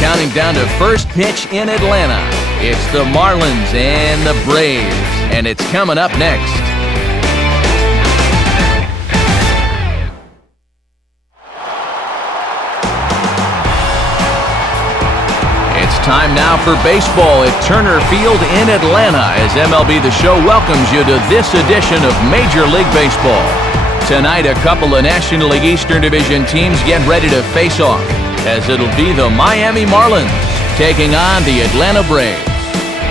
counting down to first pitch in Atlanta. It's the Marlins and the Braves, and it's coming up next. It's time now for baseball at Turner Field in Atlanta as MLB The Show welcomes you to this edition of Major League Baseball. Tonight, a couple of National League Eastern Division teams get ready to face off, as it'll be the Miami Marlins taking on the Atlanta Braves.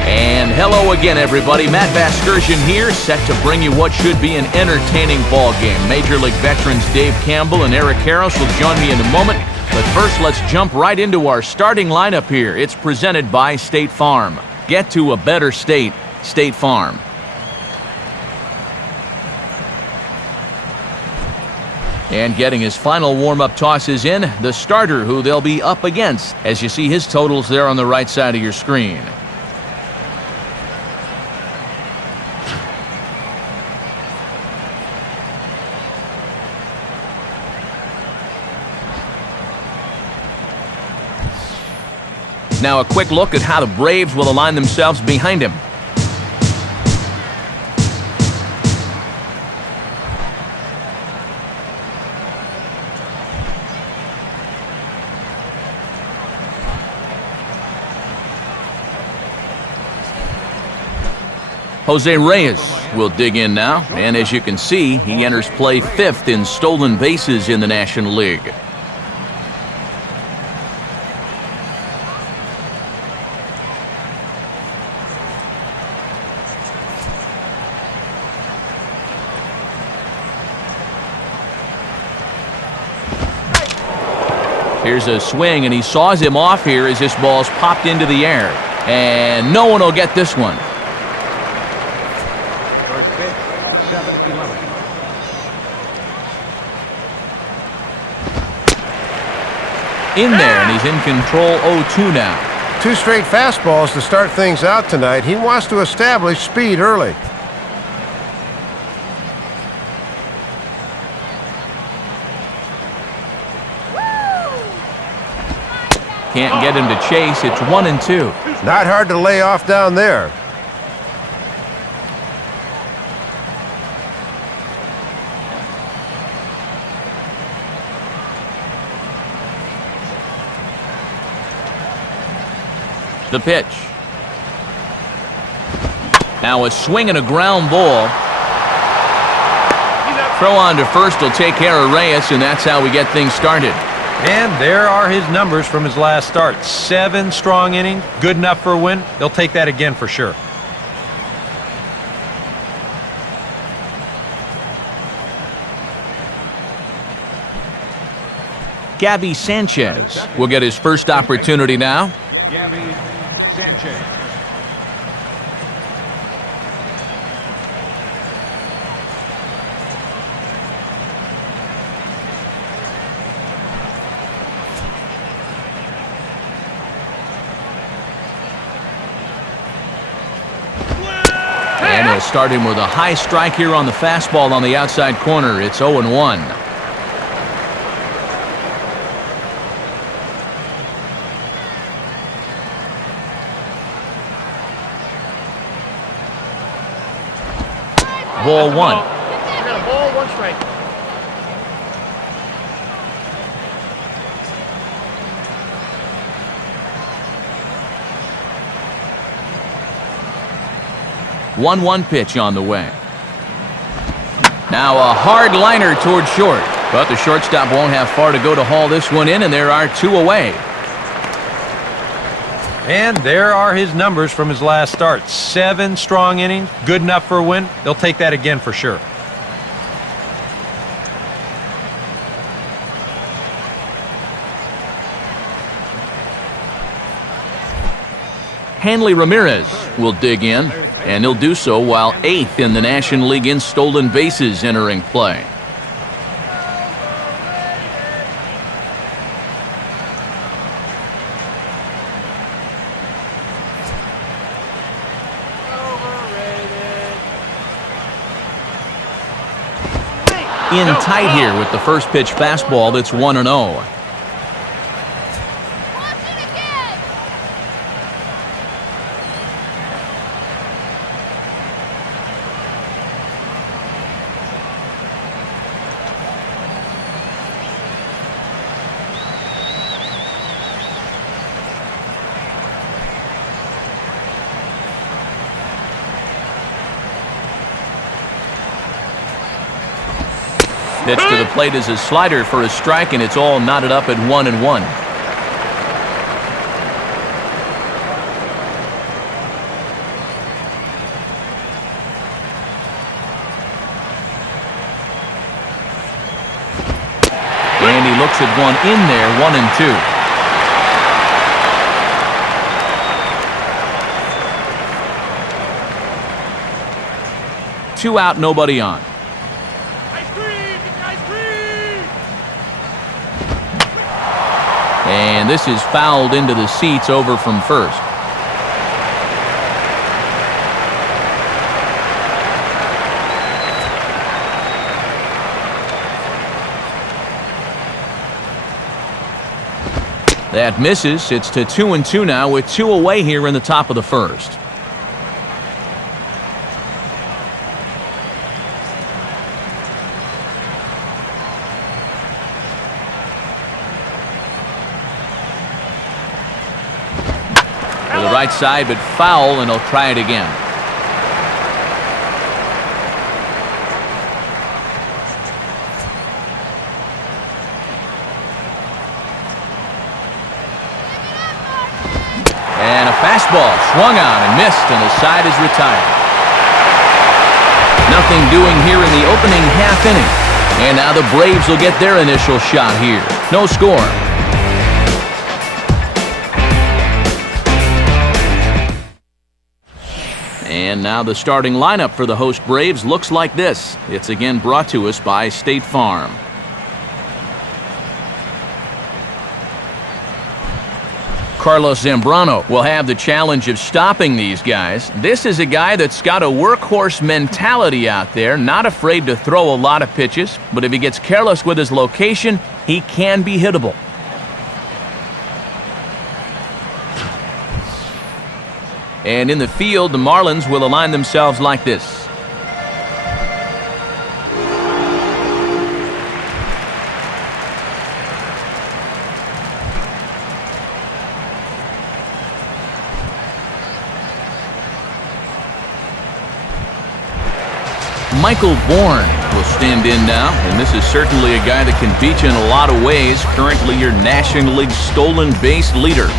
And hello again, everybody. Matt Vasgersian here, set to bring you what should be an entertaining ball game. Major League veterans Dave Campbell and Eric Harris will join me in a moment. But first, let's jump right into our starting lineup here. It's presented by State Farm. Get to a better state, State Farm. And getting his final warm-up tosses in, the starter who they'll be up against, as you see his totals there on the right side of your screen. Now a quick look at how the Braves will align themselves behind him. Jose Reyes will dig in now, and as you can see, he enters play 5th in stolen bases in the National League. Here's a swing, and he saws him off here as this ball's popped into the air. And no one will get this one. First pitch, 7-11. In there, and he's in control 0-2 now. 2 straight fastballs to start things out tonight. He wants to establish speed early. Can't get him to chase. It's 1-2. Not hard to lay off down there. The pitch. Now a swing and a ground ball. Throw on to first will take care of Reyes, and that's how we get things started. And there are his numbers from his last start. 7 strong innings, good enough for a win. They'll take that again for sure. Gabby Sanchez will get his first opportunity now. Gabby Sanchez. And he'll start him with a high strike here on the fastball on the outside corner. It's 0-1. Ball 1. I got a ball, 1 strike. One pitch on the way. Now a hard liner toward short, but the shortstop won't have far to go to haul this one in, and there are 2 away. And there are his numbers from his last start. 7 strong innings, good enough for a win. They'll take that again for sure. Hanley Ramirez will dig in, and he'll do so while 8th in the National League in stolen bases entering play. In tight here with the first pitch fastball that's 1-0. Pitch to the plate is a slider for a strike, and it's all knotted up at 1-1. And he looks at one in there, 1-2. 2 out, nobody on. And this is fouled into the seats over from first. That misses. It's to 2-2 now with 2 away here in the top of the first. To the right side, but foul, and he'll try it again. And a fastball swung on and missed, and the side is retired. Nothing doing here in the opening half inning. And now the Braves will get their initial shot here. No score. And now the starting lineup for the host Braves looks like this. It's again brought to us by State Farm. Carlos Zambrano will have the challenge of stopping these guys. This is a guy that's got a workhorse mentality out there, not afraid to throw a lot of pitches, but if he gets careless with his location, he can be hittable. And in the field, the Marlins will align themselves like this. Michael Bourne will stand in now, and this is certainly a guy that can beat you in a lot of ways. Currently your National League stolen base leader.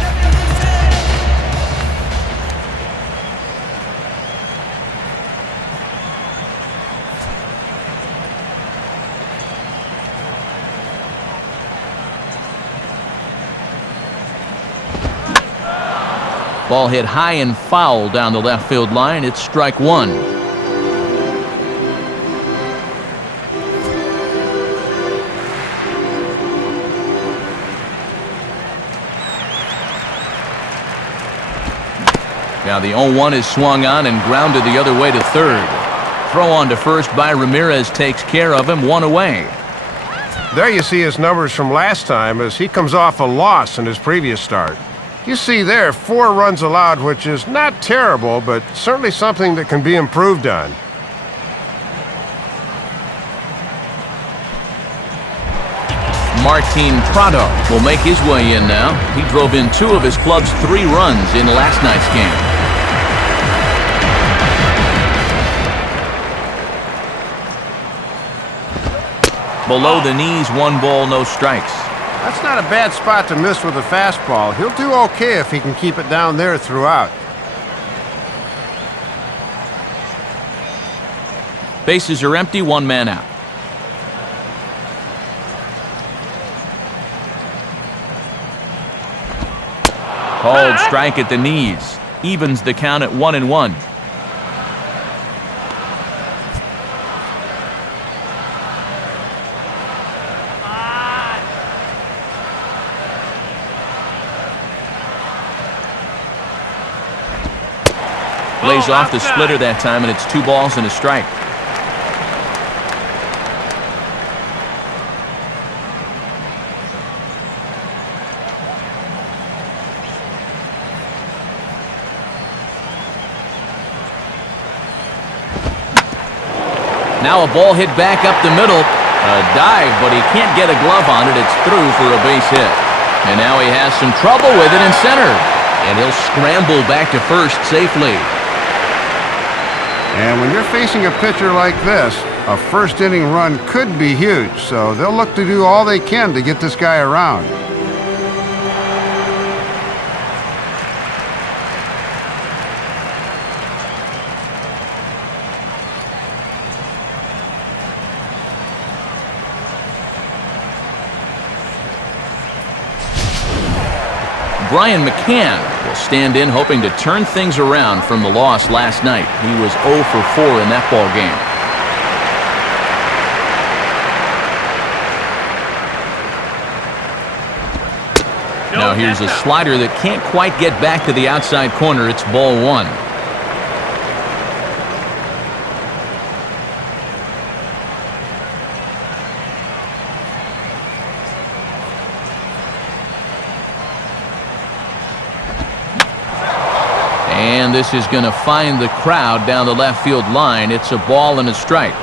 Ball hit high and foul down the left field line. It's strike one. Now the 0-1 is swung on and grounded the other way to third. Throw on to first by Ramirez takes care of him, 1 away. There you see his numbers from last time as he comes off a loss in his previous start. You see there, 4 runs allowed, which is not terrible, but certainly something that can be improved on. Martin Prado will make his way in now. He drove in 2 of his club's 3 runs in last night's game. Below the knees, 1 ball, no strikes. That's not a bad spot to miss with a fastball. He'll do okay if he can keep it down there throughout. Bases are empty, 1 man out. Called strike at the knees. Evens the count at 1-1. Lays off the splitter that time, and it's 2 balls and a strike. Now a ball hit back up the middle. A dive, but he can't get a glove on it. It's through for a base hit. And now he has some trouble with it in center. And he'll scramble back to first safely. And when you're facing a pitcher like this, A first inning run could be huge, so they'll look to do all they can to get this guy around. Brian McCann will stand in hoping to turn things around from the loss last night. He was 0 for 4 in that ball game. Now here's a slider that can't quite get back to the outside corner. It's ball 1. And this is going to find the crowd down the left field line. It's a ball and a strike.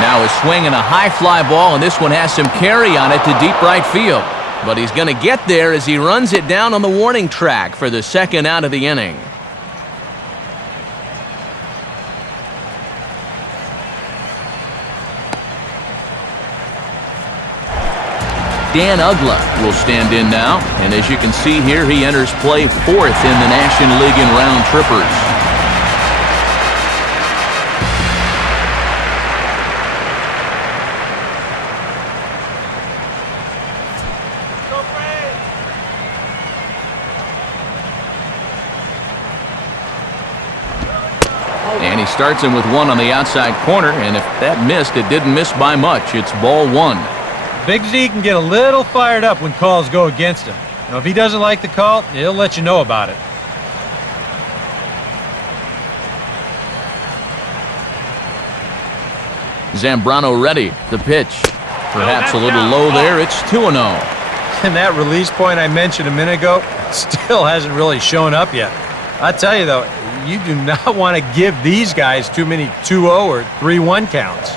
Now a swing and a high fly ball, and this one has some carry on it to deep right field. But he's going to get there as he runs it down on the warning track for the second out of the inning. Dan Ugla will stand in now, and as you can see here, he enters play 4th in the National League in round trippers. And he starts him with one on the outside corner, and if that missed, it didn't miss by much. It's ball 1. Big Z can get a little fired up when calls go against him. Now, if he doesn't like the call, he'll let you know about it. Zambrano ready. The pitch. Perhaps a little low there. It's 2-0. And that release point I mentioned a minute ago still hasn't really shown up yet. I tell you, though, you do not want to give these guys too many 2-0 or 3-1 counts.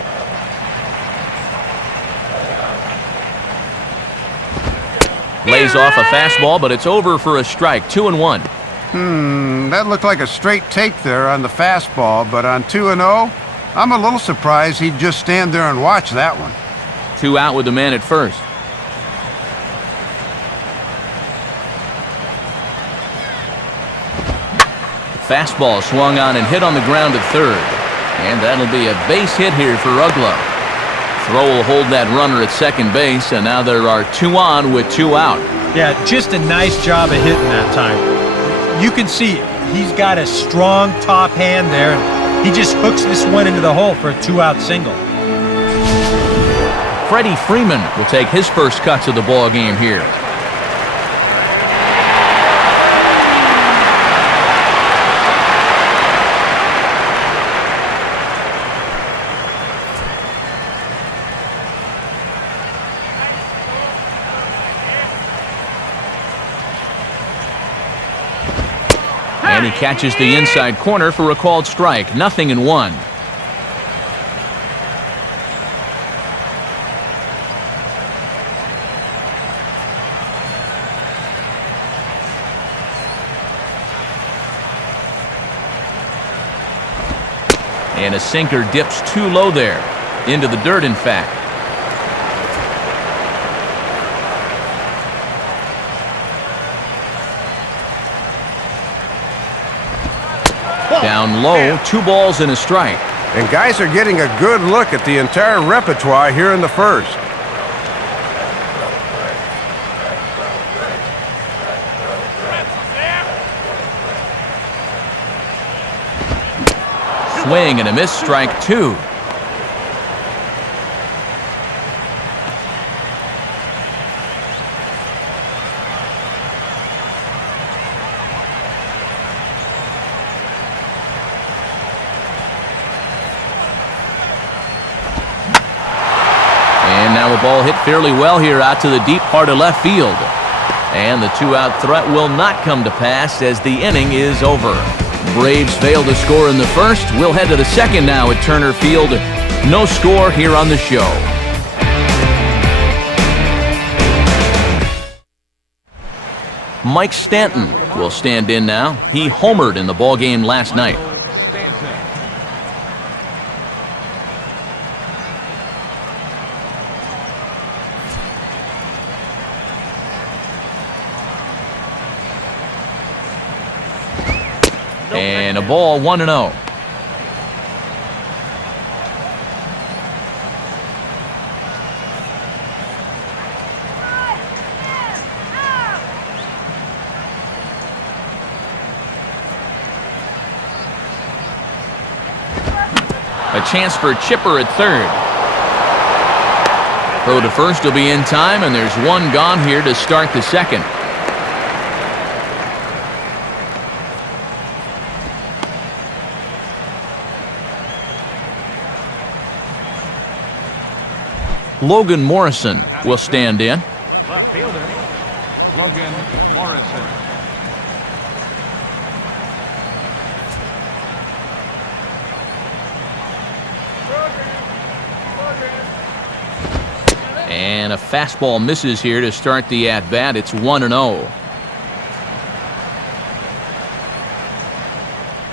Lays off a fastball, but it's over for a strike. 2-1. That looked like a straight take there on the fastball, but on 2-0, I'm a little surprised he'd just stand there and watch that one. 2 out with the man at first. Fastball swung on and hit on the ground at third. And that'll be a base hit here for Ugla. Throw will hold that runner at second base, and now there are 2 on with 2 out. Yeah, just a nice job of hitting that time. You can see he's got a strong top hand there. He just hooks this one into the hole for a 2-out single. Freddie Freeman will take his first cuts of the ball game here. And he catches the inside corner for a called strike. 0-1. And a sinker dips too low there. Into the dirt, in fact. Down low, 2 balls and a strike. And guys are getting a good look at the entire repertoire here in the first. Swing and a miss, strike 2. Now a ball hit fairly well here out to the deep part of left field. And the 2-out threat will not come to pass as the inning is over. Braves fail to score in the first. We'll head to the second now at Turner Field. No score here on the show. Mike Stanton will stand in now. He homered in the ballgame last night. Stanton. And a ball 1-0. A chance for Chipper at third. Throw to first will be in time, and there's one gone here to start the second. Logan Morrison will stand in. Left fielder, Logan Morrison. And a fastball misses here to start the at-bat. It's 1-0.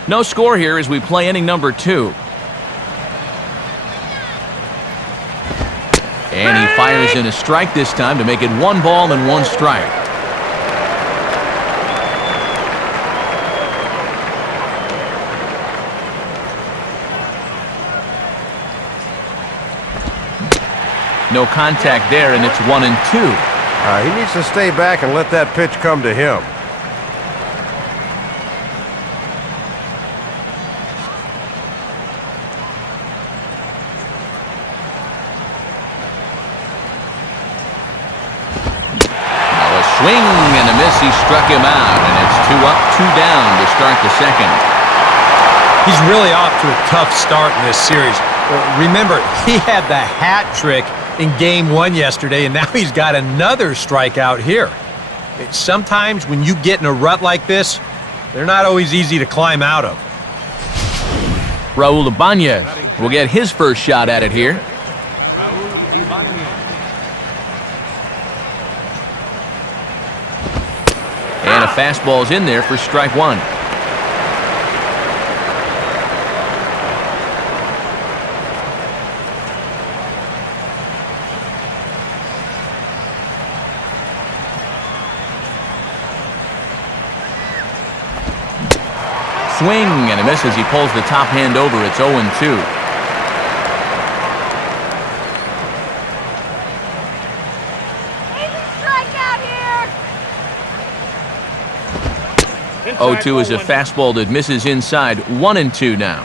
No score here as we play inning number 2. And he fires in a strike this time to make it 1 ball and 1 strike. No contact there, and it's 1-2. He needs to stay back and let that pitch come to him. Swing and a miss. He struck him out, and it's 2 up, 2 down to start the second. He's really off to a tough start in this series. Remember, he had the hat trick in Game 1 yesterday, and now he's got another strikeout here. Sometimes when you get in a rut like this, they're not always easy to climb out of. Raul Ibanez will get his first shot at it here. Raul Ibanez. And a fastball's in there for strike 1. Swing and a miss as he pulls the top hand over. It's 0-2. Inside 0-2 is a 1. fastball that misses inside. 1-2 now.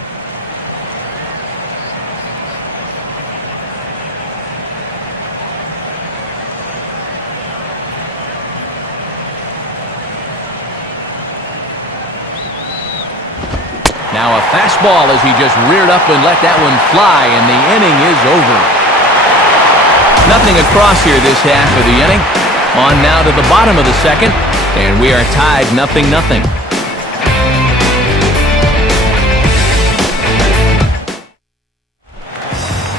Now a fastball as he just reared up and let that one fly, and the inning is over. Nothing across here this half of the inning. On now to the bottom of the second, and we are tied 0-0.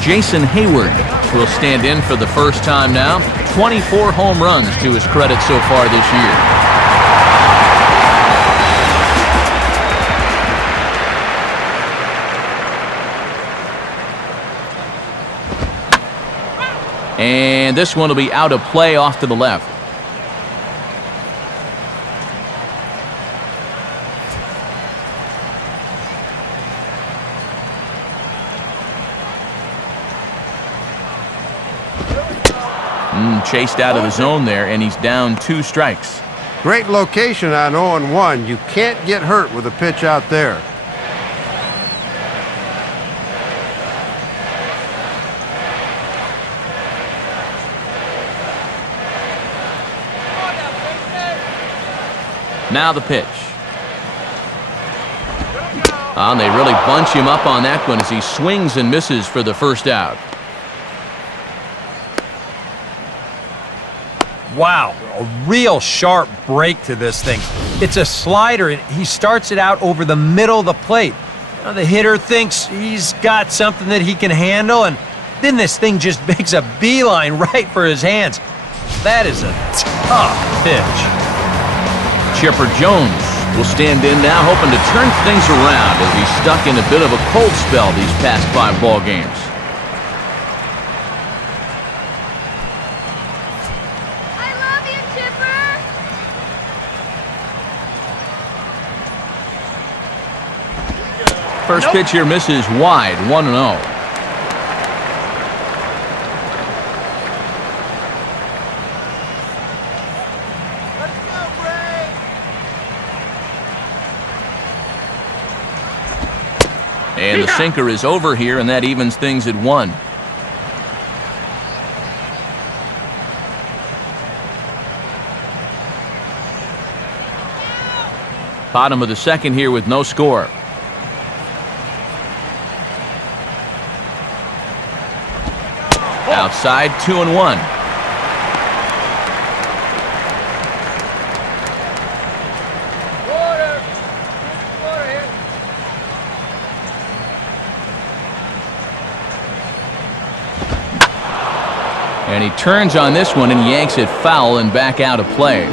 Jason Hayward will stand in for the first time now. 24 home runs to his credit so far this year. And this one will be out of play off to the left. Chased out of the zone there, and he's down 2 strikes. Great location on 0-1. You can't get hurt with a pitch out there. Now the pitch. And they really bunch him up on that one as he swings and misses for the first out. Wow, a real sharp break to this thing. It's a slider, and he starts it out over the middle of the plate. Now, the hitter thinks he's got something that he can handle, and then this thing just makes a beeline right for his hands. That is a tough pitch. Chipper Jones will stand in now, hoping to turn things around as he's stuck in a bit of a cold spell these past 5 ball games. I love you, Chipper. First pitch here misses wide, 1-0. And the sinker is over here, and that evens things at 1. Bottom of the second here with no score. Outside, 2-1. And he turns on this one and yanks it foul and back out of play.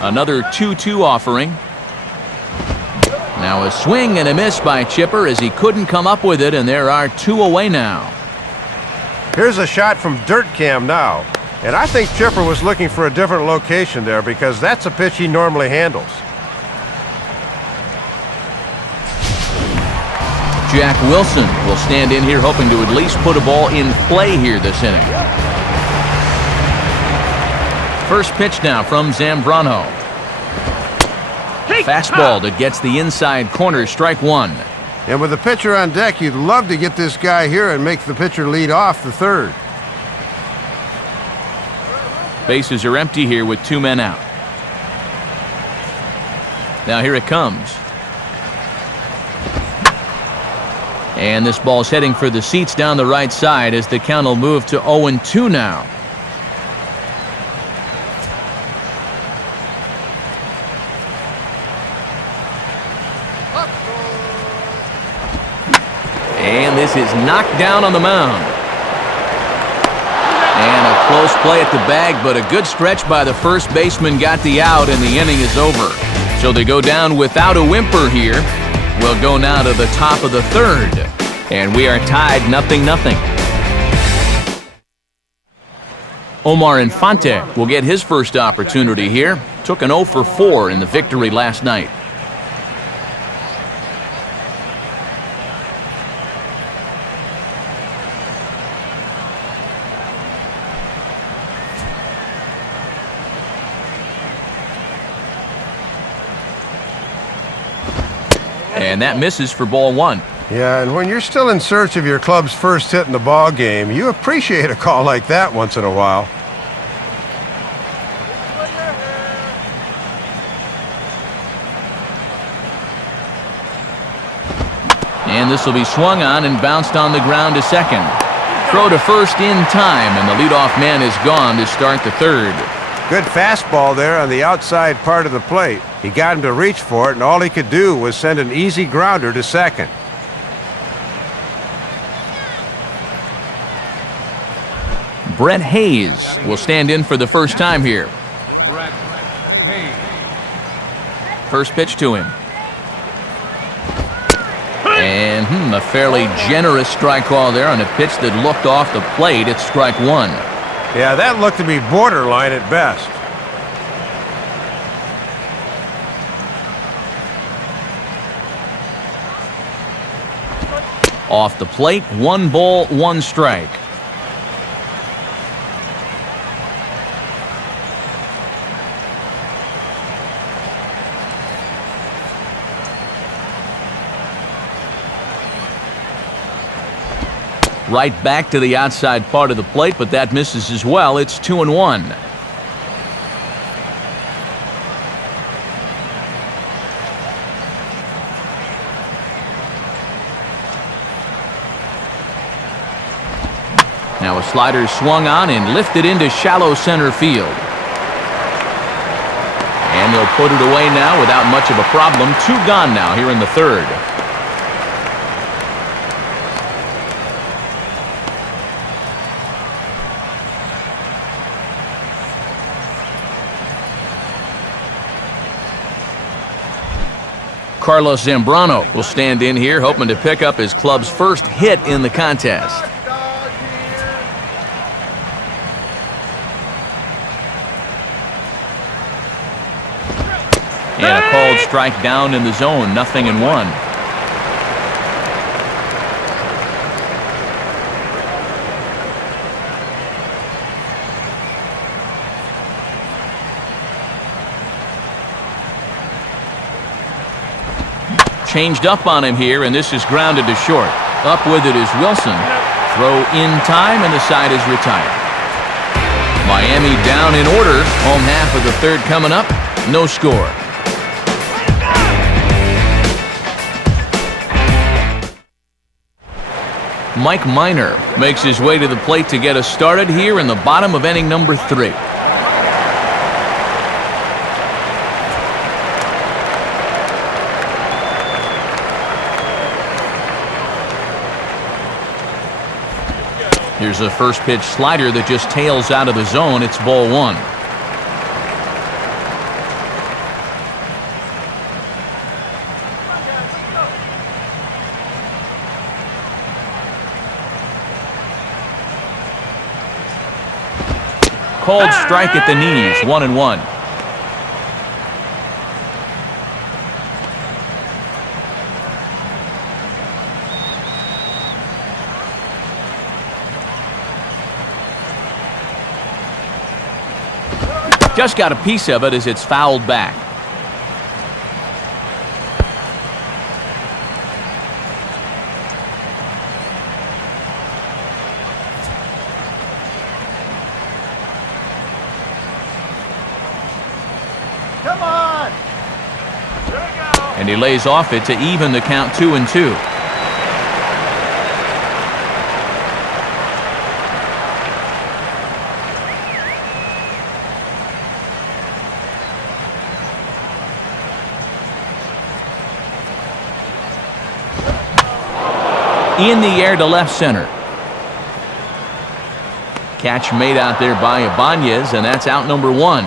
Another 2-2 offering. Now a swing and a miss by Chipper as he couldn't come up with it, and there are 2 away now. Here's a shot from Dirt Cam now. And I think Chipper was looking for a different location there because that's a pitch he normally handles. Jack Wilson will stand in here hoping to at least put a ball in play here this inning. First pitch now from Zambrano. Fastball that gets the inside corner, strike 1. And with the pitcher on deck, you'd love to get this guy here and make the pitcher lead off the third. Bases are empty here with 2 men out. Now here it comes. And this ball's heading for the seats down the right side as the count will move to 0-2 now. And this is knocked down on the mound. And a close play at the bag, but a good stretch by the first baseman got the out, and the inning is over. So they go down without a whimper here. We'll go now to the top of the third, and we are tied 0-0. Omar Infante will get his first opportunity here. Took an 0 for 4 in the victory last night. And that misses for ball 1. Yeah, and when you're still in search of your club's first hit in the ball game, you appreciate a call like that once in a while. And this will be swung on and bounced on the ground to second. Throw to first in time, and the leadoff man is gone to start the third. Good fastball there on the outside part of the plate. He got him to reach for it, and all he could do was send an easy grounder to second. Brett Hayes will stand in for the first time here. Brett Hayes. First pitch to him. And a fairly generous strike call there on a pitch that looked off the plate. It's strike 1. Yeah, that looked to be borderline at best. Off the plate, 1 ball, 1 strike. Right back to the outside part of the plate, but that misses as well. It's 2-1. Now a slider swung on and lifted into shallow center field. And they'll put it away now without much of a problem. 2 gone now here in the third. Carlos Zambrano will stand in here, hoping to pick up his club's first hit in the contest. And a called strike down in the zone, 0-1. Changed up on him here, and this is grounded to short. Up with it is Wilson. Throw in time, and the side is retired. Miami down in order. Home half of the third coming up. No score. Mike Minor makes his way to the plate to get us started here in the bottom of inning number 3. Here's a first pitch slider that just tails out of the zone. It's ball 1. Called strike at the knees, 1-1. Just got a piece of it as it's fouled back. Come on! Here we go! And he lays off it to even the count 2-2. In the air to left center. Catch made out there by Ibanez, and that's out number 1.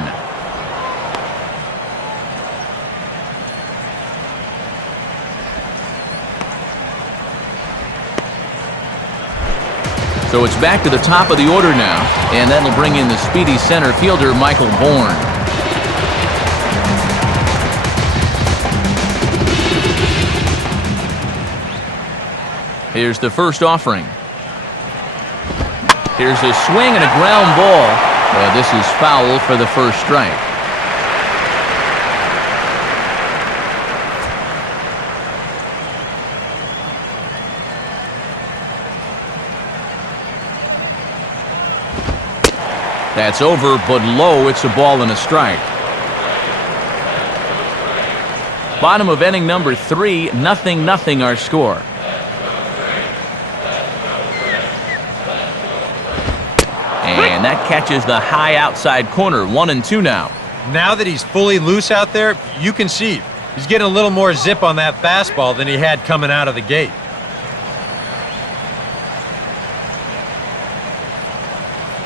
So it's back to the top of the order now, and that'll bring in the speedy center fielder, Michael Bourne. Here's the first offering. Here's a swing and a ground ball. Well, this is foul for the first strike. That's over, but low. It's a ball and a strike. Bottom of inning number 3, 0-0 our score. And that catches the high outside corner, 1-2 now. Now that he's fully loose out there, you can see he's getting a little more zip on that fastball than he had coming out of the gate.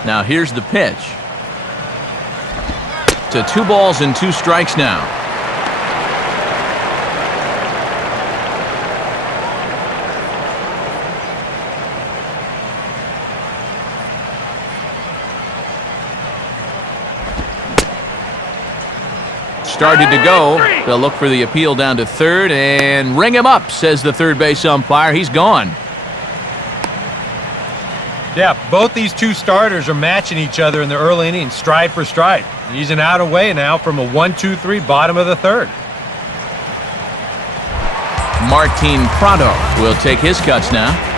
Now here's the pitch. To 2 balls and 2 strikes now. Started to go. They'll look for the appeal down to third and ring him up, says the third base umpire. He's gone. Yeah, both these 2 starters are matching each other in the early innings, stride for stride. He's an out away now from a 1-2-3 bottom of the third. Martin Prado will take his cuts now.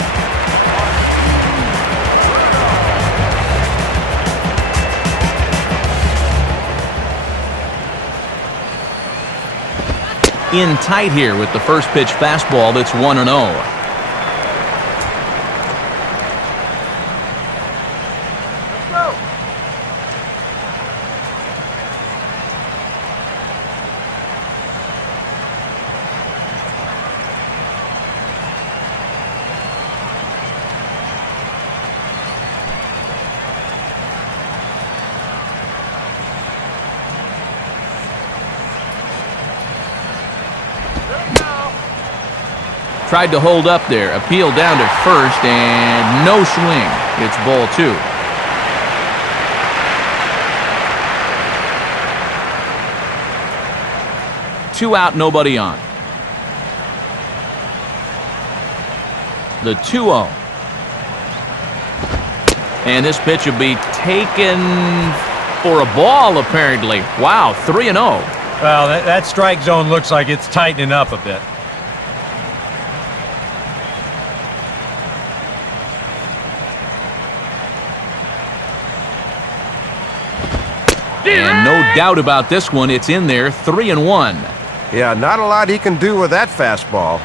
In tight here with the first pitch fastball that's 1-0. Tried to hold up there. Appeal down to first, and no swing. It's ball 2. Two out, nobody on. The 2-0. And this pitch will be taken for a ball, apparently. Wow, 3-0. Well, that strike zone looks like it's tightening up a bit. And no doubt about this one, it's in there, 3-1. Yeah, not a lot he can do with that fastball.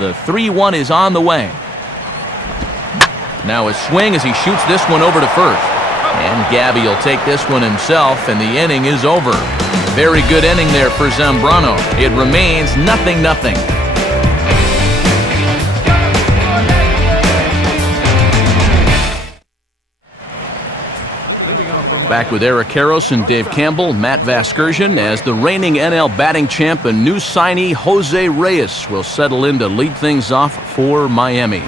The 3-1 is on the way. Now a swing as he shoots this one over to first. And Gabby will take this one himself, and the inning is over. Very good inning there for Zambrano. It remains 0-0. Back with Eric Karros and Dave Campbell, Matt Vasgersian, as the reigning NL batting champ and new signee Jose Reyes will settle in to lead things off for Miami.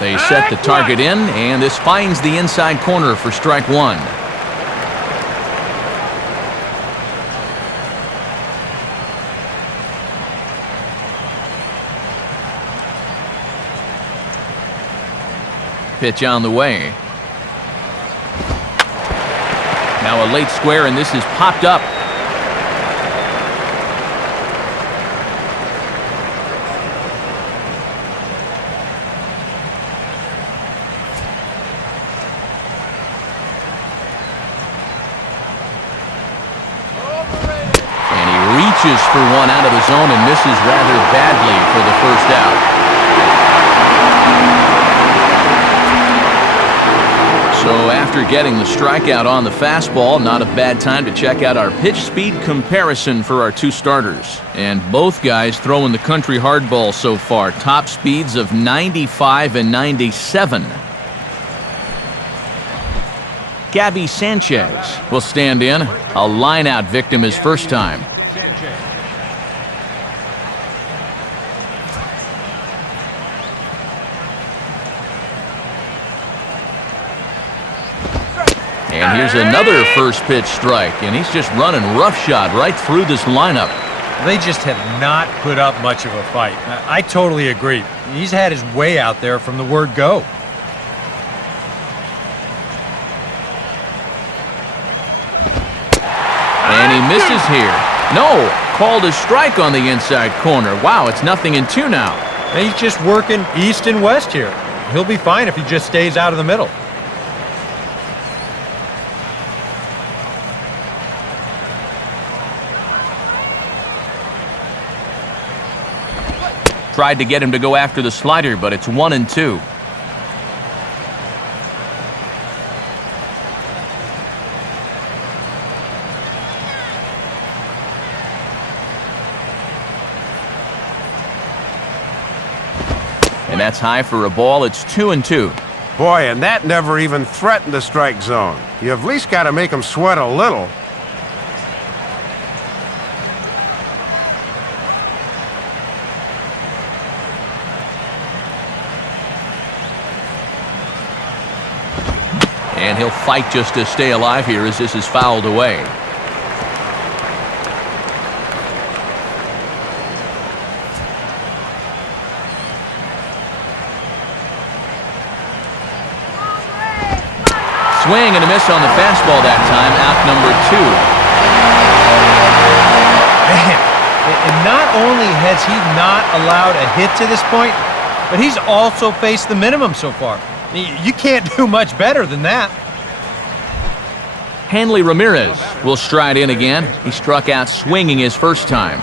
They set the target in, and this finds the inside corner for strike 1. Pitch on the way. Now a late square, and this is popped up. And he reaches for one out of the zone and misses rather badly for the first out. So after getting the strikeout on the fastball, not a bad time to check out our pitch speed comparison for our two starters. And both guys throwing the country hardball so far. Top speeds of 95 and 97. Gabby Sanchez will stand in. A line-out victim his first time. And here's another first pitch strike, and he's just running roughshod right through this lineup. They just have not put up much of a fight. I totally agree. He's had his way out there from the word go. And he misses here. No, called a strike on the inside corner. Wow, it's 0-2 now. And he's just working east and west here. He'll be fine if he just stays out of the middle. Tried to get him to go after the slider, but it's 1-2. And that's high for a ball. It's 2-2. Boy, and that never even threatened the strike zone. You at least got to make him sweat a little. And he'll fight just to stay alive here as this is fouled away. Swing and a miss on the fastball that time. Out number 2. Man, and not only has he not allowed a hit to this point, but he's also faced the minimum so far. You can't do much better than that. Hanley Ramirez will stride in again. He struck out swinging his first time.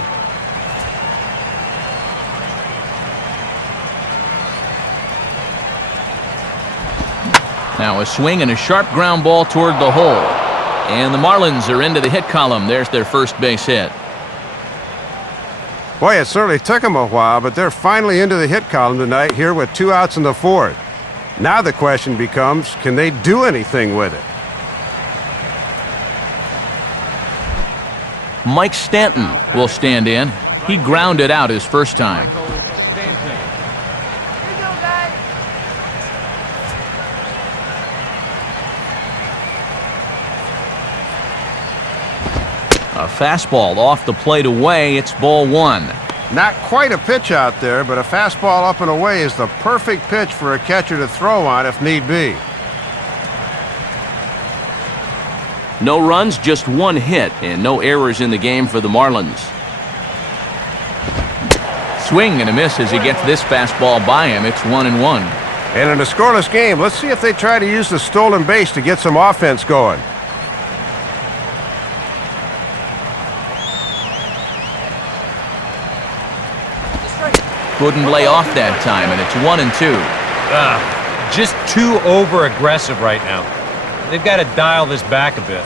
Now a swing and a sharp ground ball toward the hole. And the Marlins are into the hit column. There's their first base hit. Boy, it certainly took them a while, but they're finally into the hit column tonight here with 2 outs in the 4th. Now the question becomes, can they do anything with it? Mike Stanton will stand in. He grounded out his first time. Stanton. Here you go, guys. A fastball off the plate away. It's ball 1. Not quite a pitch out there, but a fastball up and away is the perfect pitch for a catcher to throw on if need be. No runs, just 1 hit, and no errors in the game for the Marlins. Swing and a miss as he gets this fastball by him. It's 1-1. And in a scoreless game, let's see if they try to use the stolen base to get some offense going. Couldn't lay off that time, and it's 1-2. Just too over-aggressive right now. They've got to dial this back a bit.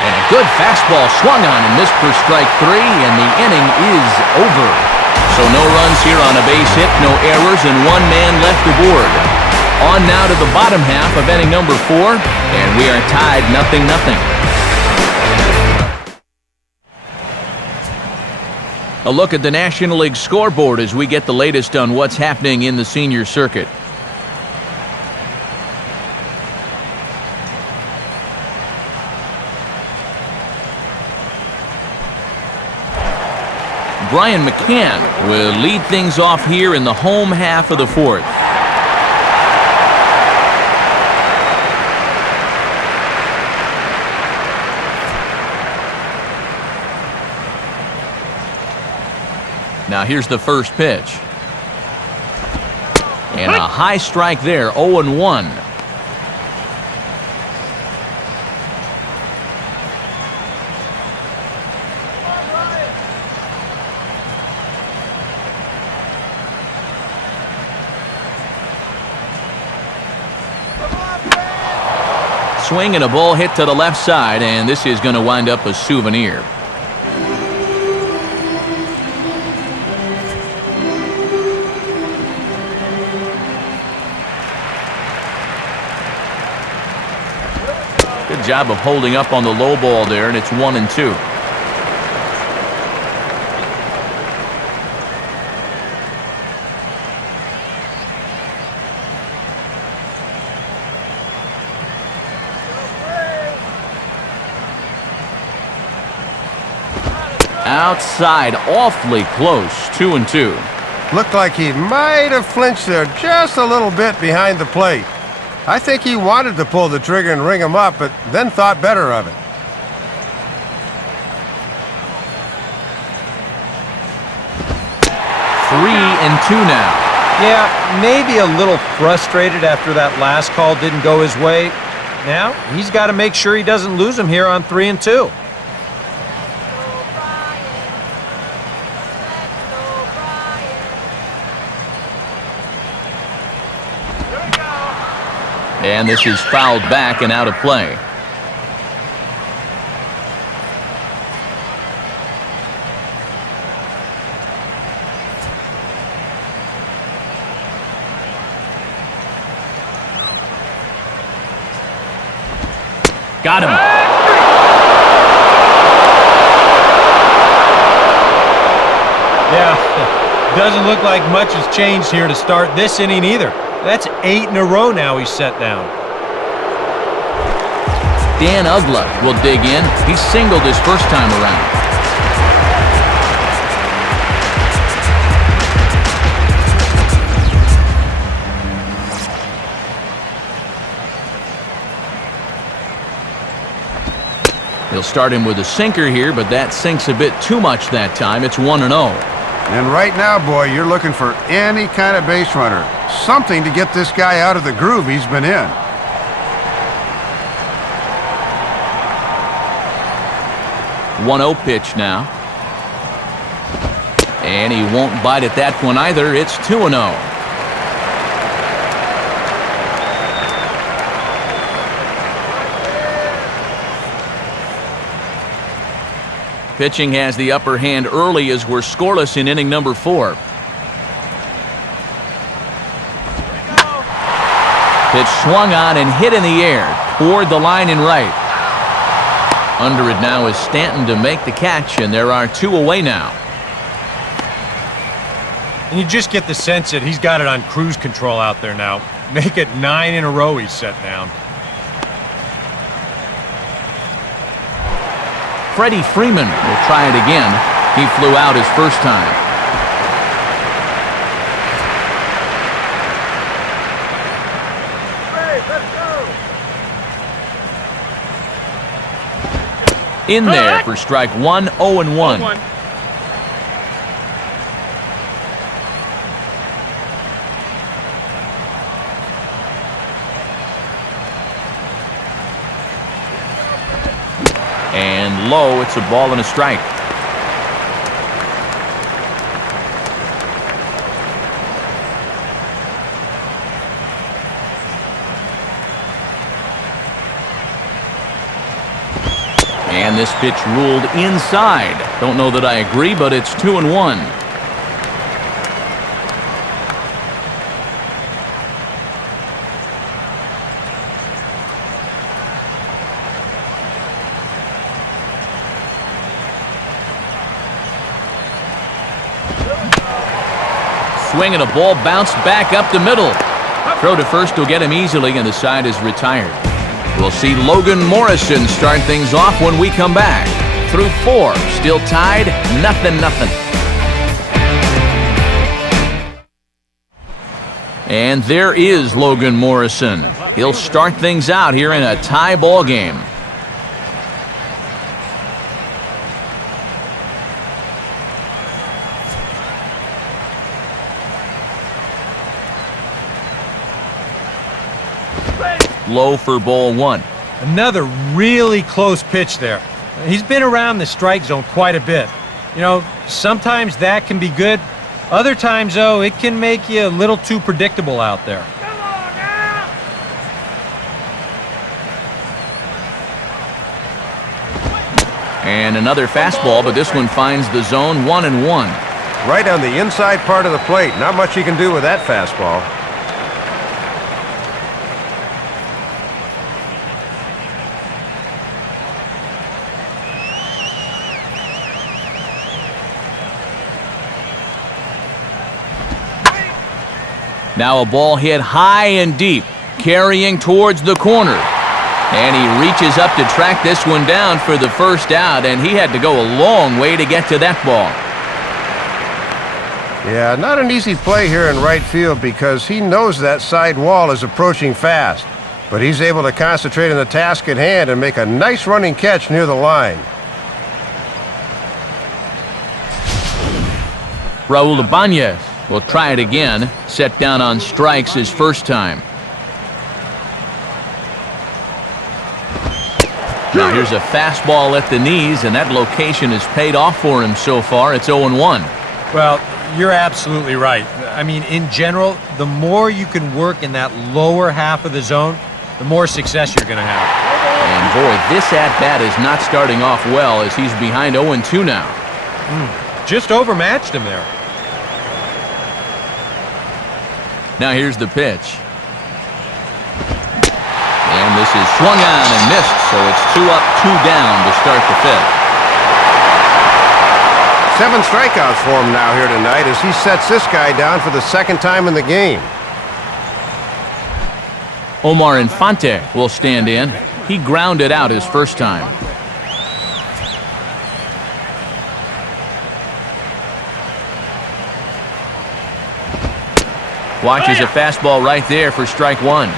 And a good fastball swung on and missed for strike 3, and the inning is over. So no runs here on a base hit, no errors, and 1 man left aboard. On now to the bottom half of inning number 4, and we are tied 0-0. A look at the National League scoreboard as we get the latest on what's happening in the senior circuit. Brian McCann will lead things off here in the home half of the 4th. Now here's the first pitch. And a high strike there, 0-1. Swing and a ball hit to the left side, and this is going to wind up a souvenir. Good job of holding up on the low ball there, and it's 1-2. Outside, awfully close, 2-2. Looked like he might have flinched there just a little bit behind the plate. I think he wanted to pull the trigger and ring him up, but then thought better of it. Three and two now. Yeah, maybe a little frustrated after that last call didn't go his way. Now, he's got to make sure he doesn't lose him here on 3 and 2. And this is fouled back and out of play. Got him. Yeah, doesn't look like much has changed here to start this inning either. That's 8 in a row now he's set down. Dan Ugla will dig in. He singled his first time around. He'll start him with a sinker here, but that sinks a bit too much that time. It's 1-0. And right now, boy, you're looking for any kind of base runner. Something to get this guy out of the groove he's been in. One 1-0 pitch now. And he won't bite at that one either. It's 2-0. Pitching has the upper hand early as we're scoreless in inning number 4. Pitch swung on and hit in the air toward the line and right. Under it now is Stanton to make the catch, and there are 2 away now. And you just get the sense that he's got it on cruise control out there now. Make it 9 in a row he's set down. Freddie Freeman will try it again. He flew out his first time. Hey, let's go. In there for strike 1, 0-1. And low, it's a ball and a strike. And this pitch ruled inside. Don't know that I agree, but it's 2-1. Swing and a ball bounced back up the middle. Throw to first will get him easily, and the side is retired. We'll see Logan Morrison start things off when we come back. Through 4, still tied, 0-0. And there is Logan Morrison. He'll start things out here in a tie ball game. Low for ball 1. Another really close pitch there. He's been around the strike zone quite a bit. You know, sometimes that can be good. Other times, though, it can make you a little too predictable out there. Come on now. And another fastball, but this one finds the zone 1-1. Right on the inside part of the plate. Not much you can do with that fastball. Now a ball hit high and deep, carrying towards the corner. And he reaches up to track this one down for the first out, and he had to go a long way to get to that ball. Yeah, not an easy play here in right field because he knows that side wall is approaching fast. But he's able to concentrate on the task at hand and make a nice running catch near the line. Raul Ibanez will try it again, set down on strikes his first time. Now here's a fastball at the knees, and that location has paid off for him so far. It's 0-1. Well, you're absolutely right. I mean, in general, the more you can work in that lower half of the zone, the more success you're going to have. And boy, this at-bat is not starting off well as he's behind 0-2 now. Just overmatched him there. Now here's the pitch. And this is swung on and missed, so it's 2 up, 2 down to start the 5th. 7 strikeouts for him now here tonight as he sets this guy down for the second time in the game. Omar Infante will stand in. He grounded out his first time. Watches a fastball right there for strike 1. 0-1.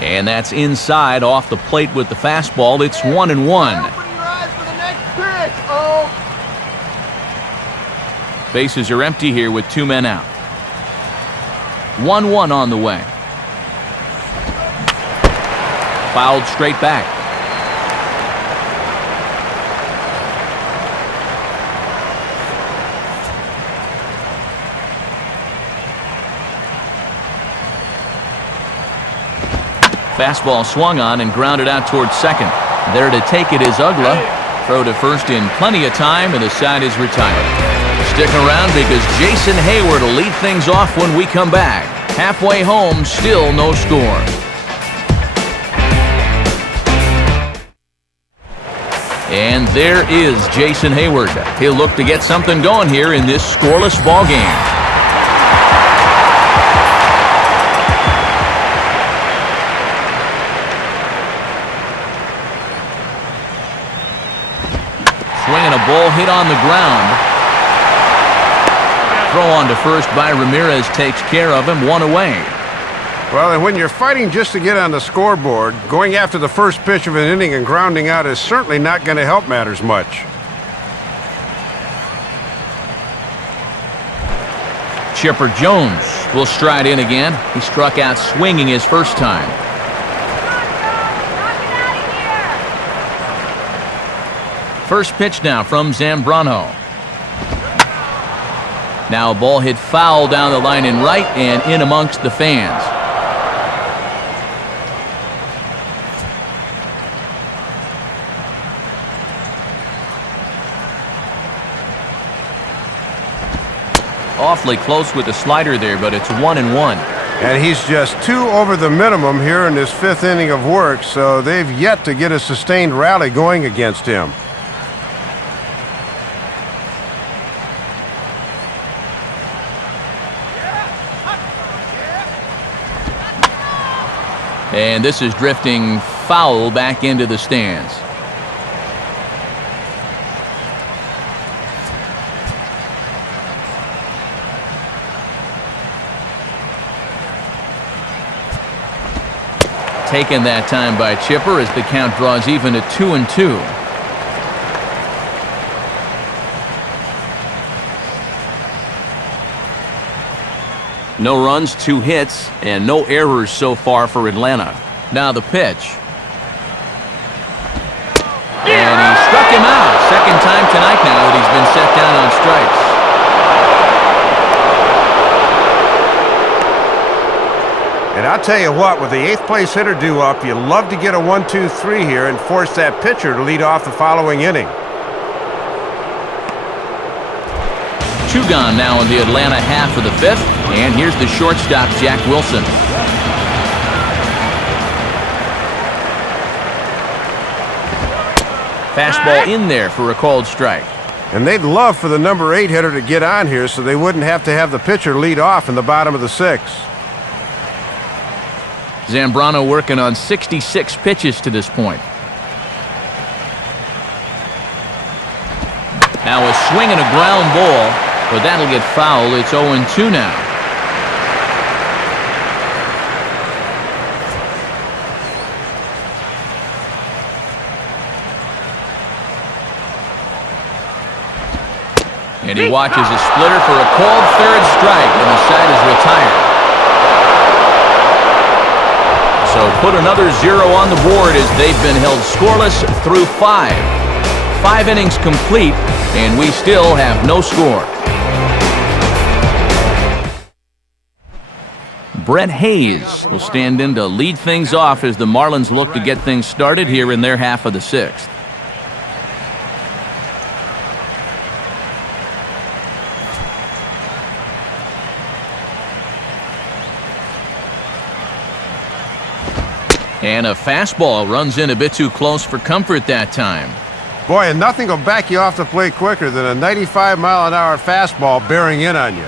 And that's inside off the plate with the fastball. It's 1-1. Open your eyes for the next pitch. Oh. Bases are empty here with 2 men out. 1-1 on the way. Fouled straight back. Fastball swung on and grounded out towards second. There to take it is Ugla. Throw to first in plenty of time, and the side is retired. Stick around because Jason Hayward will lead things off when we come back. Halfway home, still no score. And there is Jason Hayward. He'll look to get something going here in this scoreless ball game. Swinging a ball hit on the ground. Throw on to first by Ramirez takes care of him, 1 away. Well, and when you're fighting just to get on the scoreboard, going after the first pitch of an inning and grounding out is certainly not going to help matters much. Chipper Jones will stride in again. He struck out swinging his first time. First pitch now from Zambrano. Now a ball hit foul down the line in right and in amongst the fans. Awfully close with the slider there, but it's 1-1. And he's just 2 over the minimum here in this 5th inning of work, so they've yet to get a sustained rally going against him. And this is drifting foul back into the stands. Taken that time by Chipper as the count draws even to 2-2. No runs, 2 hits, and no errors so far for Atlanta. Now the pitch. And he struck him out. Second time tonight now that he's been set down on strikes. And I'll tell you what, with the 8th place hitter due up, you love to get a 1-2-3 here and force that pitcher to lead off the following inning. 2 gone now in the Atlanta half of the 5th, and here's the shortstop, Jack Wilson. Fastball in there for a called strike. And they'd love for the number 8 hitter to get on here so they wouldn't have to have the pitcher lead off in the bottom of the 6th. Zambrano working on 66 pitches to this point. Now a swing and a ground ball, but that'll get foul. It's 0-2 now. And he watches a splitter for a called 3rd strike, and the side is retired. So put another 0 on the board as they've been held scoreless through 5. 5 innings complete, and we still have no score. Brett Hayes will stand in to lead things off as the Marlins look to get things started here in their half of the 6th. And a fastball runs in a bit too close for comfort that time. Boy, and nothing will back you off the plate quicker than a 95-mile-an-hour fastball bearing in on you.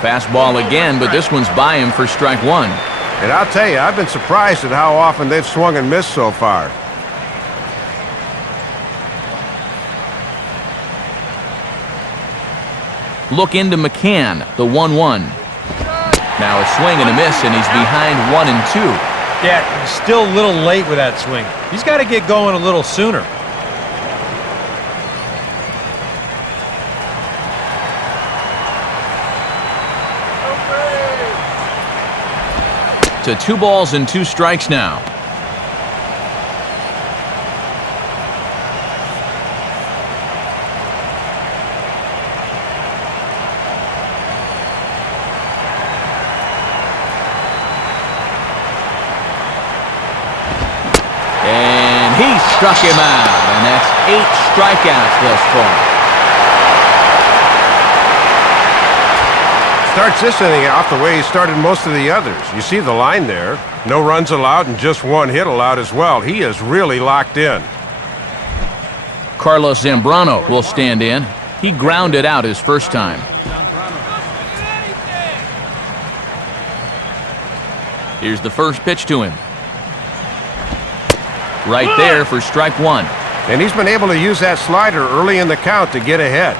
Fastball again, but this one's by him for strike 1. And I'll tell you, I've been surprised at how often they've swung and missed so far. Look into McCann, the 1-1. Now a swing and a miss, and he's behind 1-2. Yeah, he's still a little late with that swing. He's got to get going a little sooner. To 2 balls and 2 strikes now. And he struck him out, and that's 8 strikeouts thus far. Starts this inning off the way he started most of the others. You see the line there. No runs allowed and just 1 hit allowed as well. He is really locked in. Carlos Zambrano will stand in. He grounded out his first time. Here's the first pitch to him. Right there for strike 1. And he's been able to use that slider early in the count to get ahead.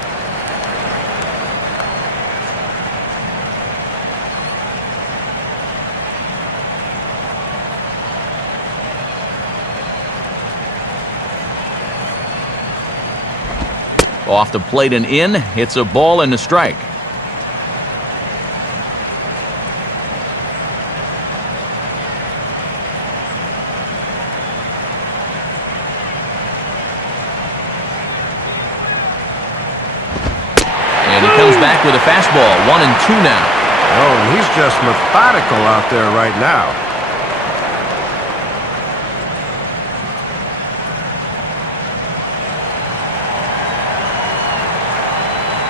Off the plate and in. It's a ball and a strike. And he comes back with a fastball. 1-2 now. Oh, and he's just methodical out there right now.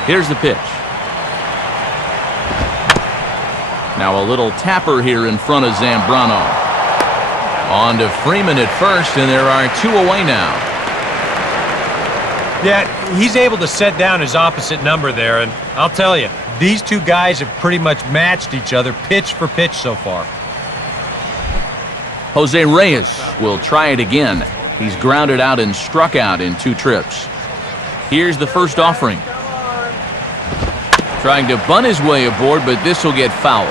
Here's the pitch. Now a little tapper here in front of Zambrano. On to Freeman at first, and there are 2 away now. Yeah, he's able to set down his opposite number there, and I'll tell you, these 2 guys have pretty much matched each other pitch for pitch so far. Jose Reyes will try it again. He's grounded out and struck out in 2 trips. Here's the first offering. Trying to bunt his way aboard, but this will get foul.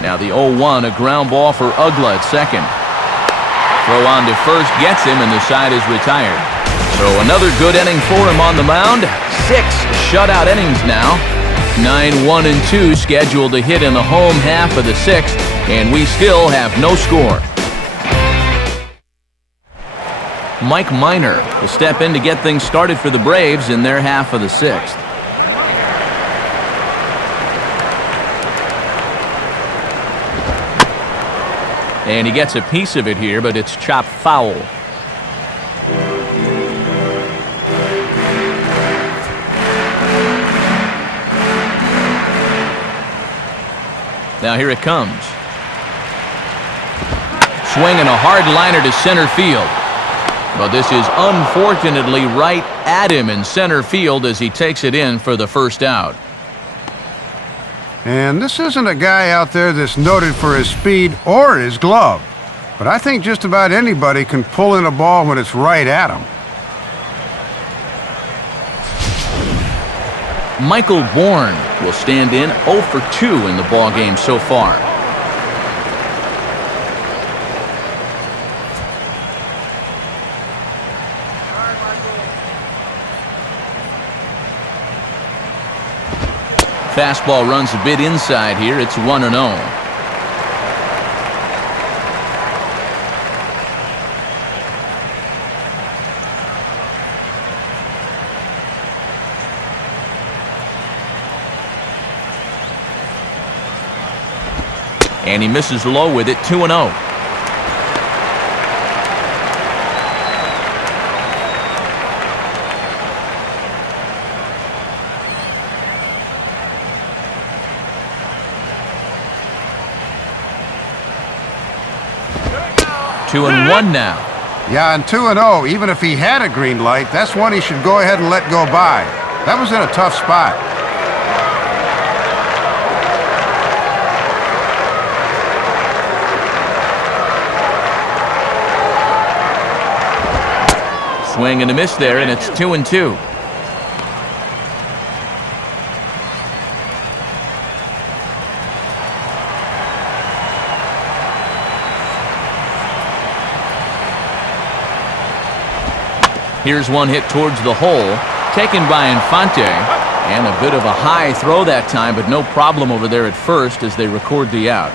Now the 0-1, a ground ball for Ugla at second. Throw on to first gets him, and the side is retired. So another good inning for him on the mound. 6 shutout innings now. 9-1-2 scheduled to hit in the home half of the 6th, and we still have no score. Mike Minor will step in to get things started for the Braves in their half of the 6th. And he gets a piece of it here, but it's chopped foul. Now here it comes. Swinging a hard liner to center field. But this is unfortunately right at him in center field as he takes it in for the first out. And this isn't a guy out there that's noted for his speed or his glove. But I think just about anybody can pull in a ball when it's right at him. Michael Bourne will stand in 0 for 2 in the ballgame so far. Fastball runs a bit inside here. It's 1-0. And he misses low with it, 2-0. Two and 1 now. Yeah, and 2-0, even if he had a green light, that's one he should go ahead and let go by. That was in a tough spot. Swing and a miss there, and it's 2-2. Here's one hit towards the hole, taken by Infante, and a bit of a high throw that time, but no problem over there at first as they record the out.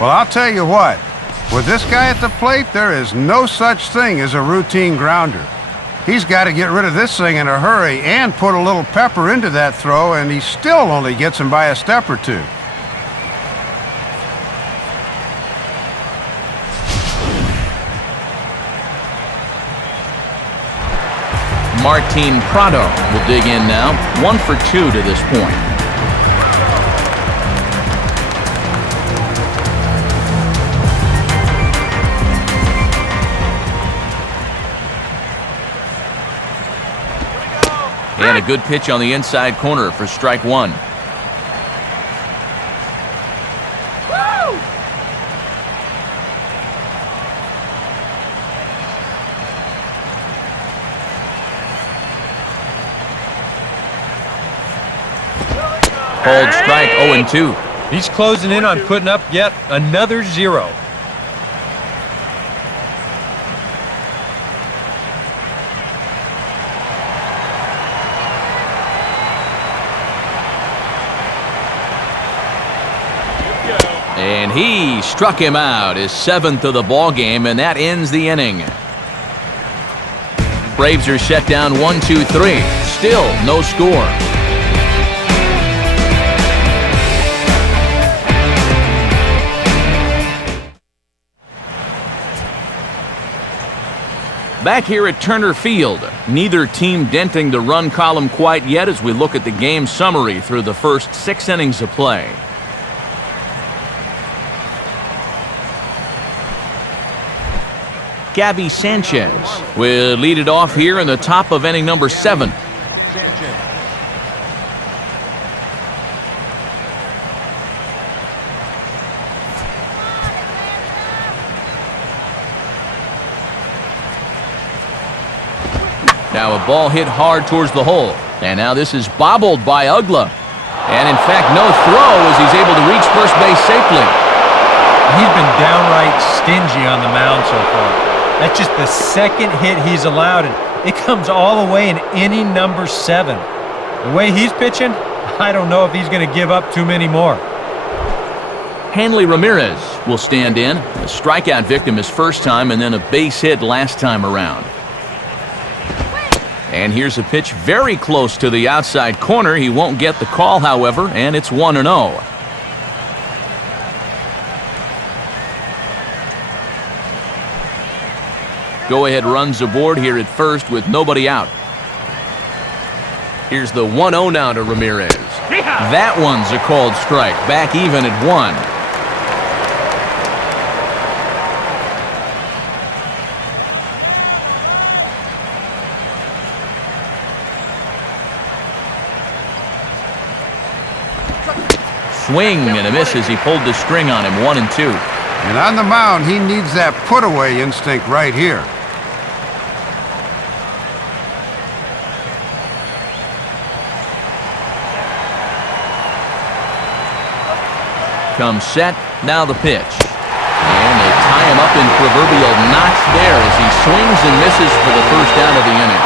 Well, I'll tell you what. With this guy at the plate, there is no such thing as a routine grounder. He's got to get rid of this thing in a hurry and put a little pepper into that throw, and he still only gets him by a step or two. Martin Prado will dig in now. 1 for 2 to this point. And a good pitch on the inside corner for strike 1. Called strike 0-2. He's closing in on putting up yet another 0. And he struck him out, his 7th of the ball game, and that ends the inning. Braves are set down 1-2-3. Still no score. Back here at Turner Field, neither team denting the run column quite yet as we look at the game summary through the first 6 innings of play. Gabby Sanchez will lead it off here in the top of inning number 7. Sanchez. Now a ball hit hard towards the hole. And now this is bobbled by Ugla. And in fact, no throw as he's able to reach first base safely. He's been downright stingy on the mound so far. That's just the 2nd hit he's allowed, and it comes all the way in inning number 7. The way he's pitching, I don't know if he's going to give up too many more. Hanley Ramirez will stand in. A strikeout victim his first time and then a base hit last time around. And here's a pitch very close to the outside corner. He won't get the call, however, and it's 1-0. Go-ahead runs aboard here at first with nobody out. Here's the 1-0 now to Ramirez. That one's a called strike. Back even at 1. Swing and a miss as he pulled the string on him. 1-2. And on the mound, he needs that put-away instinct right here. Comes set, now the pitch. And they tie him up in proverbial knots there as he swings and misses for the first out of the inning.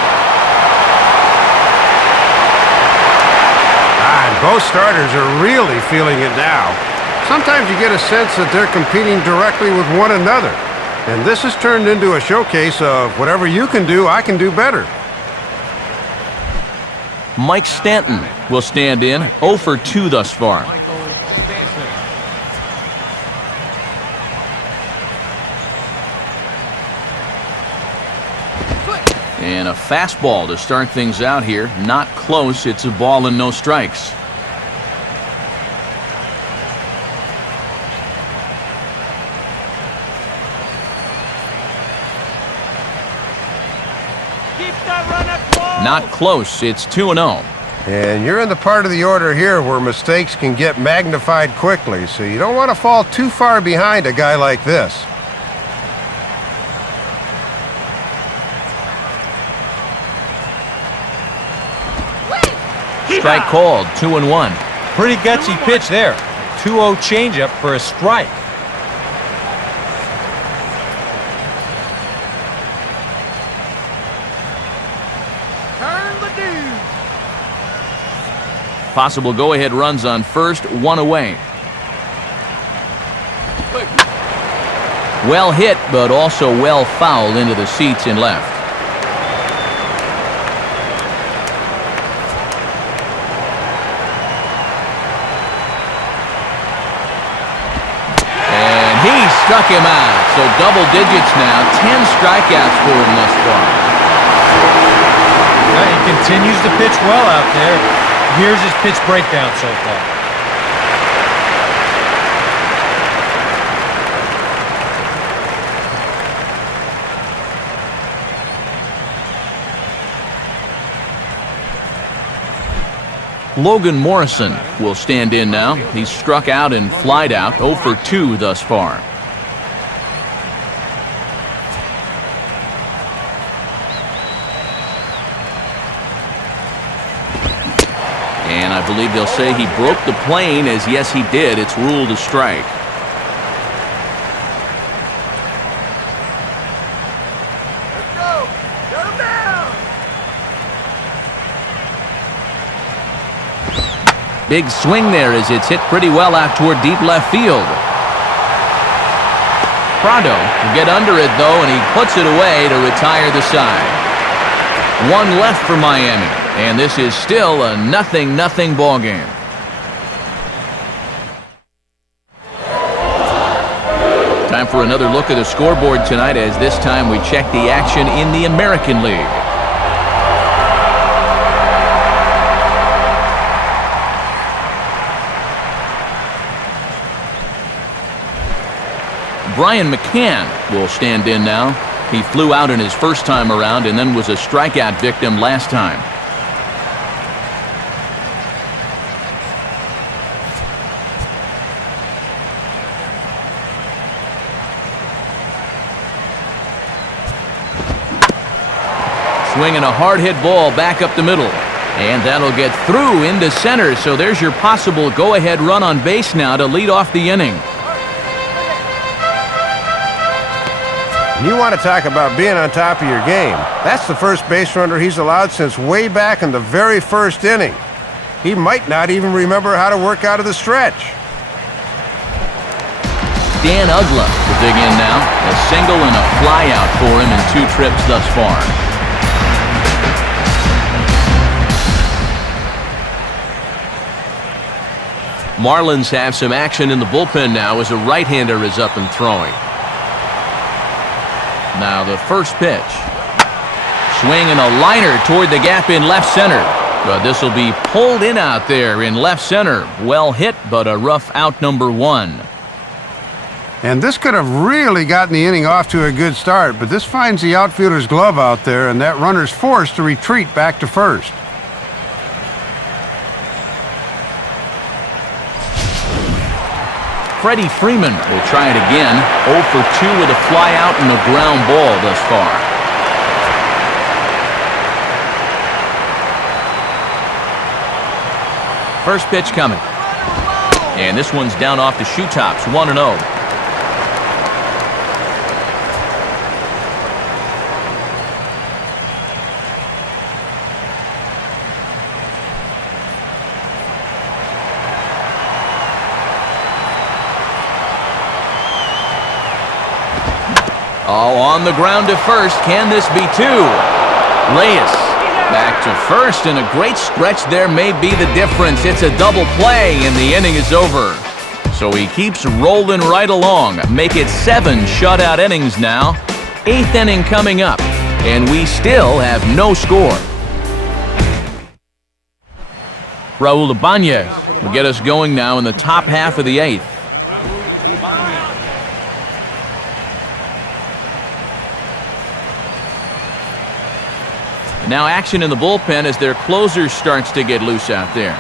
And both starters are really feeling it now. Sometimes you get a sense that they're competing directly with one another. And this has turned into a showcase of whatever you can do, I can do better. Mike Stanton will stand in, 0 for 2 thus far. And a fastball to start things out here. Not close. It's a ball and no strikes. Not close. It's 2-0. And you're in the part of the order here where mistakes can get magnified quickly, so you don't want to fall too far behind a guy like this. Strike called, 2-1. Pretty gutsy pitch there. 2-0 changeup for a strike. Possible go-ahead runs on first, one away. Well hit, but also well fouled into the seats in left. And he struck him out. So double digits now, 10 strikeouts for him thus far. He continues to pitch well out there. Here's his pitch breakdown so far. Logan Morrison will stand in now. He's struck out and flied out, 0 for 2 thus far. And I believe they'll say he broke the plane, as yes he did. It's ruled a strike. Let's go. Get him down. Big swing there as it's hit pretty well out toward deep left field. Prado will get under it though, and he puts it away to retire the side. One left for Miami, and this is still a 0-0 ball game. Time for another look at the scoreboard tonight, as this time we check the action in the American League. Brian McCann will stand in now. He flew out in his first time around and then was a strikeout victim last time. Swinging a hard hit ball back up the middle. And that'll get through into center. So there's your possible go-ahead run on base now to lead off the inning. And you want to talk about being on top of your game. That's the first base runner he's allowed since way back in the very first inning. He might not even remember how to work out of the stretch. Dan Ugla will dig in now. A single and a fly out for him in 2 trips thus far. Marlins have some action in the bullpen now as a right-hander is up and throwing. Now the first pitch. Swinging a liner toward the gap in left center. But this will be pulled in out there in left center. Well hit, but a rough out number 1. And this could have really gotten the inning off to a good start, but this finds the outfielder's glove out there, and that runner's forced to retreat back to first. Freddie Freeman will try it again. 0 for 2 with a fly out and a ground ball thus far. First pitch coming. And this one's down off the shoe tops, 1-0. Oh, on the ground to first. Can this be 2? Reyes back to first, and a great stretch there may be the difference. It's a double play, and the inning is over. So he keeps rolling right along. Make it 7 shutout innings now. 8th inning coming up, and we still have no score. Raul Ibanez will get us going now in the top half of the 8th. Now action in the bullpen as their closer starts to get loose out there.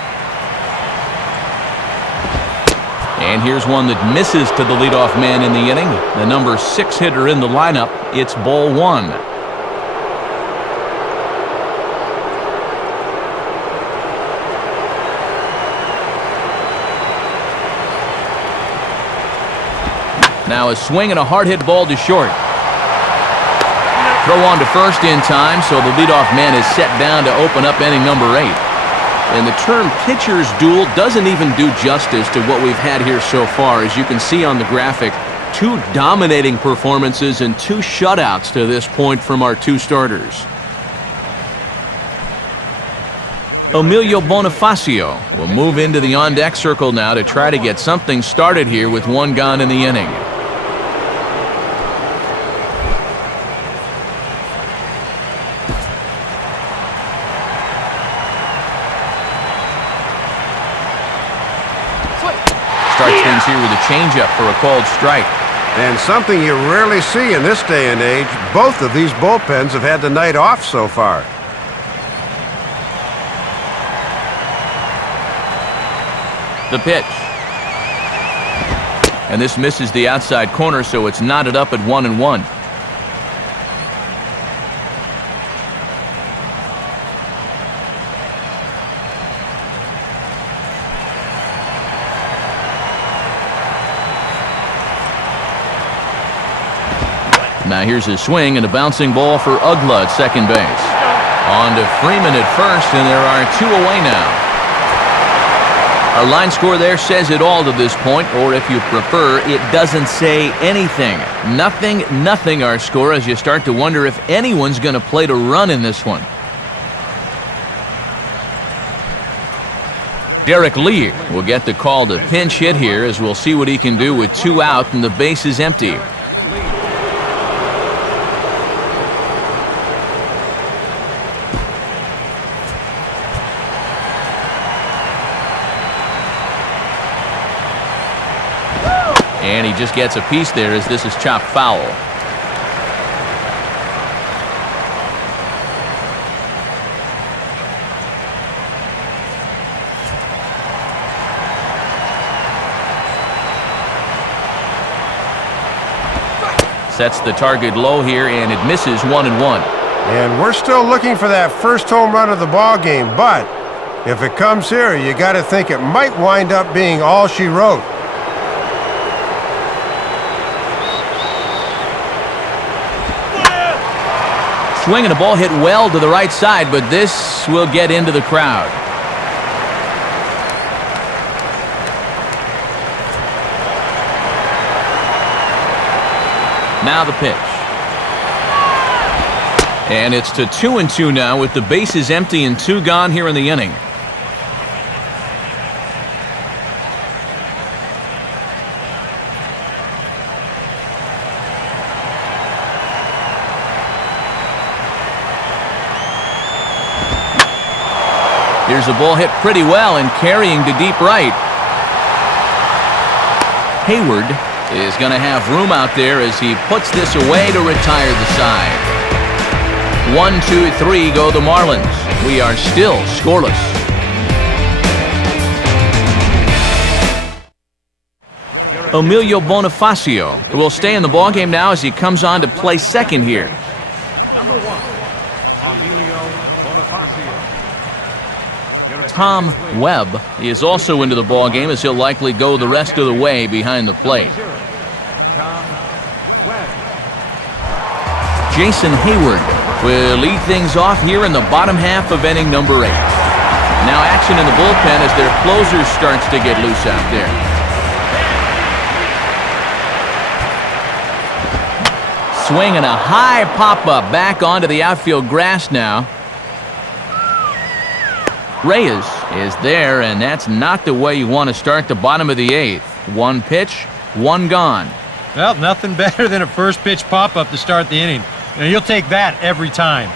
And here's one that misses to the leadoff man in the inning. The number 6 hitter in the lineup. It's ball 1. Now a swing and a hard hit ball to short. Throw on to first in time, so the leadoff man is set down to open up inning number 8. And the term pitcher's duel doesn't even do justice to what we've had here so far. As you can see on the graphic, 2 dominating performances and 2 shutouts to this point from our 2 starters. Emilio Bonifacio will move into the on-deck circle now to try to get something started here with 1 gone in the inning. Starts things here with a changeup for a called strike. And something you rarely see in this day and age, both of these bullpens have had the night off so far. The pitch. And this misses the outside corner, so it's knotted up at 1-1. Now here's his swing and a bouncing ball for Ugla at second base. On to Freeman at first, and there are 2 away now. Our line score there says it all to this point, or if you prefer, it doesn't say anything. Nothing our score, as you start to wonder if anyone's going to play to run in this one. Derek Lee will get the call to pinch hit here, as we'll see what he can do with 2 out and the base is empty. And he just gets a piece there as this is chopped foul. Sets the target low here, and it misses 1-1. And we're still looking for that first home run of the ball game, but if it comes here, you got to think it might wind up being all she wrote. Swing and a ball hit well to the right side, but this will get into the crowd. Now the pitch. And it's to 2-2 now with the bases empty and 2 gone here in the inning. Here's a ball hit pretty well and carrying to deep right. Hayward is going to have room out there as he puts this away to retire the side. 1-2-3 go the Marlins. We are still scoreless. Emilio Bonifacio will stay in the ballgame now as he comes on to play second here. Number 1, Emilio Bonifacio. Tom Webb is also into the ballgame as he'll likely go the rest of the way behind the plate. Tom Webb. Jason Hayward will lead things off here in the bottom half of inning number 8. Now action in the bullpen as their closer starts to get loose out there. Swing and a high pop-up back onto the outfield grass now. Reyes is there, and that's not the way you want to start the bottom of the 8th. 1 pitch, 1 gone. Well, nothing better than a first pitch pop-up to start the inning. You'll take that every time.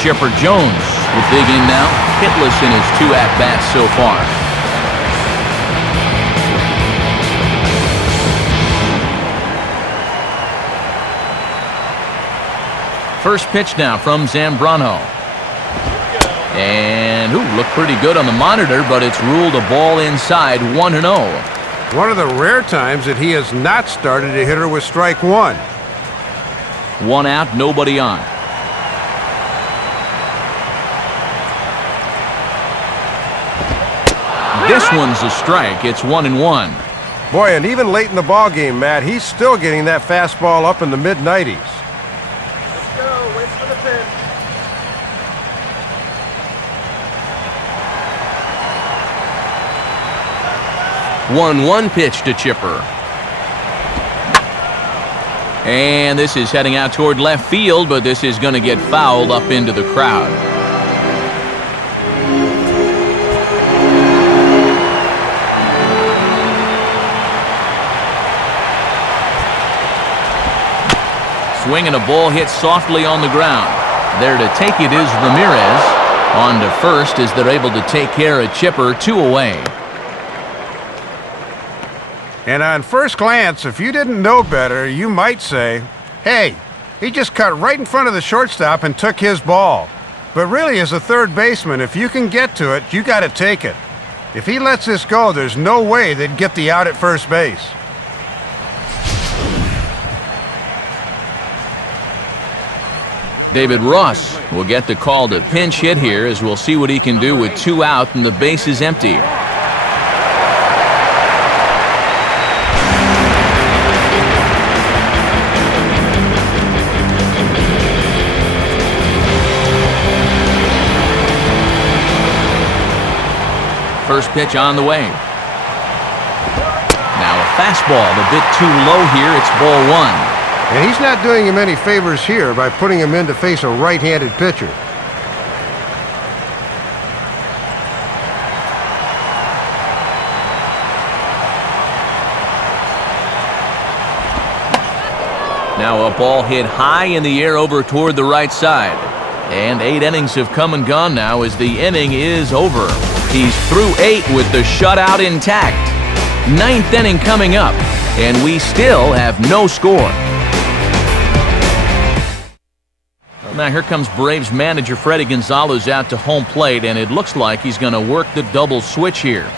Chipper Jones will dig in now, hitless in his 2 at-bats so far. First pitch now from Zambrano. And looked pretty good on the monitor, but it's ruled a ball inside, 1-0. One of the rare times that he has not started a hitter with strike 1. 1 out, nobody on. This one's a strike. It's 1-1. Boy, and even late in the ball game, Matt, he's still getting that fastball up in the mid-90s. Let's go. Wait for the pitch. 1-1 pitch to Chipper. And this is heading out toward left field, but this is going to get fouled up into the crowd. Swing and a ball hit softly on the ground. There to take it is Ramirez. On to first as they're able to take care of Chipper, 2 away. And on first glance, if you didn't know better, you might say, hey, he just cut right in front of the shortstop and took his ball. But really, as a third baseman, if you can get to it, you got to take it. If he lets this go, there's no way they'd get the out at first base. David Ross will get the call to pinch hit here as we'll see what he can do with 2 out and the base is empty. First pitch on the way. Now a fastball a bit too low here. It's ball 1. And he's not doing him any favors here by putting him in to face a right-handed pitcher. Now a ball hit high in the air over toward the right side. And 8 innings have come and gone now as the inning is over. He's through 8 with the shutout intact. 9th inning coming up, and we still have no score. Now here comes Braves manager Freddie Gonzalez out to home plate, and it looks like he's going to work the double switch here.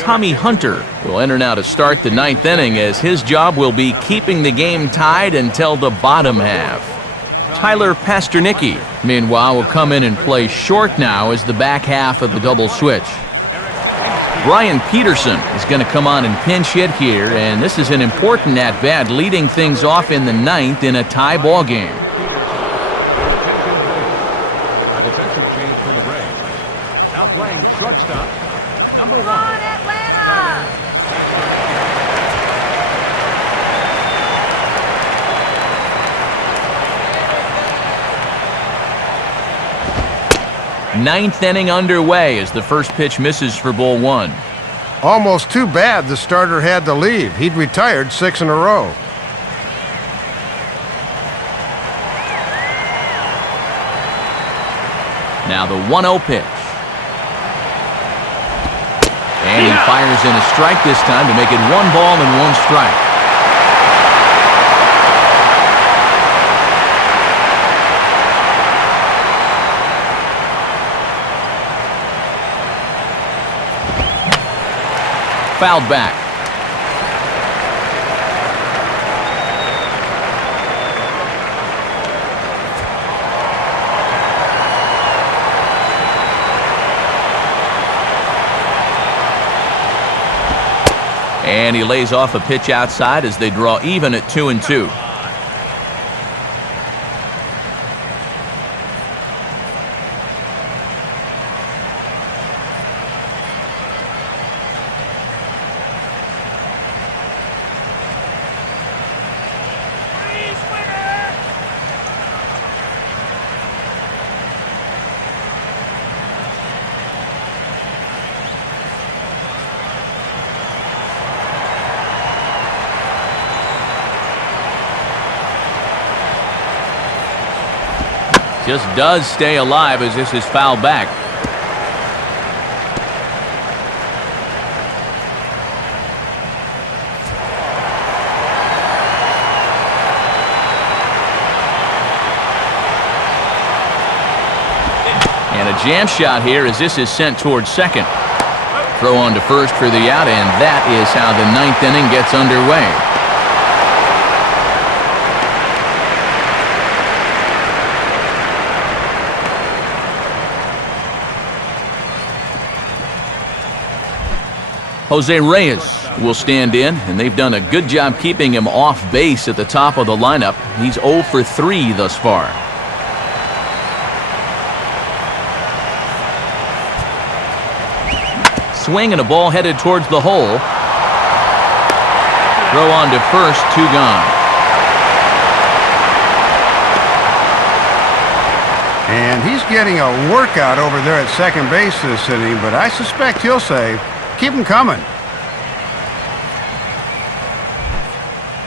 Tommy Hunter will enter now to start the 9th inning, as his job will be keeping the game tied until the bottom half. Tyler Pasternicki, meanwhile, will come in and play short now as the back half of the double switch. Brian Peterson is going to come on and pinch hit here, and this is an important at-bat, leading things off in the 9th in a tie ball game. A defensive change for the Braves. Now playing shortstop, number 1. Come on, Atlanta! Ninth inning underway as the first pitch misses for ball 1. Almost too bad the starter had to leave. He'd retired 6 in a row. Now the 1-0 pitch. And he fires in a strike this time to make it 1 ball and 1 strike. Fouled back. And he lays off a pitch outside as they draw even at 2-2. Just does stay alive as this is fouled back. And a jam shot here as this is sent towards second. Throw on to first for the out, and that is how the 9th inning gets underway. Jose Reyes will stand in, and they've done a good job keeping him off base at the top of the lineup. He's 0 for 3 thus far. swing and a ball headed towards the hole. Throw on to first, 2 gone. And he's getting a workout over there at second base this inning, but I suspect he'll say, keep him coming.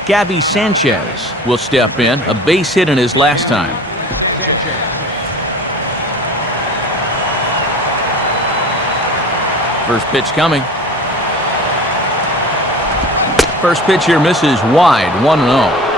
Gabby Sanchez will step in, a base hit in his last time. First pitch coming. First pitch here misses wide, 1-0.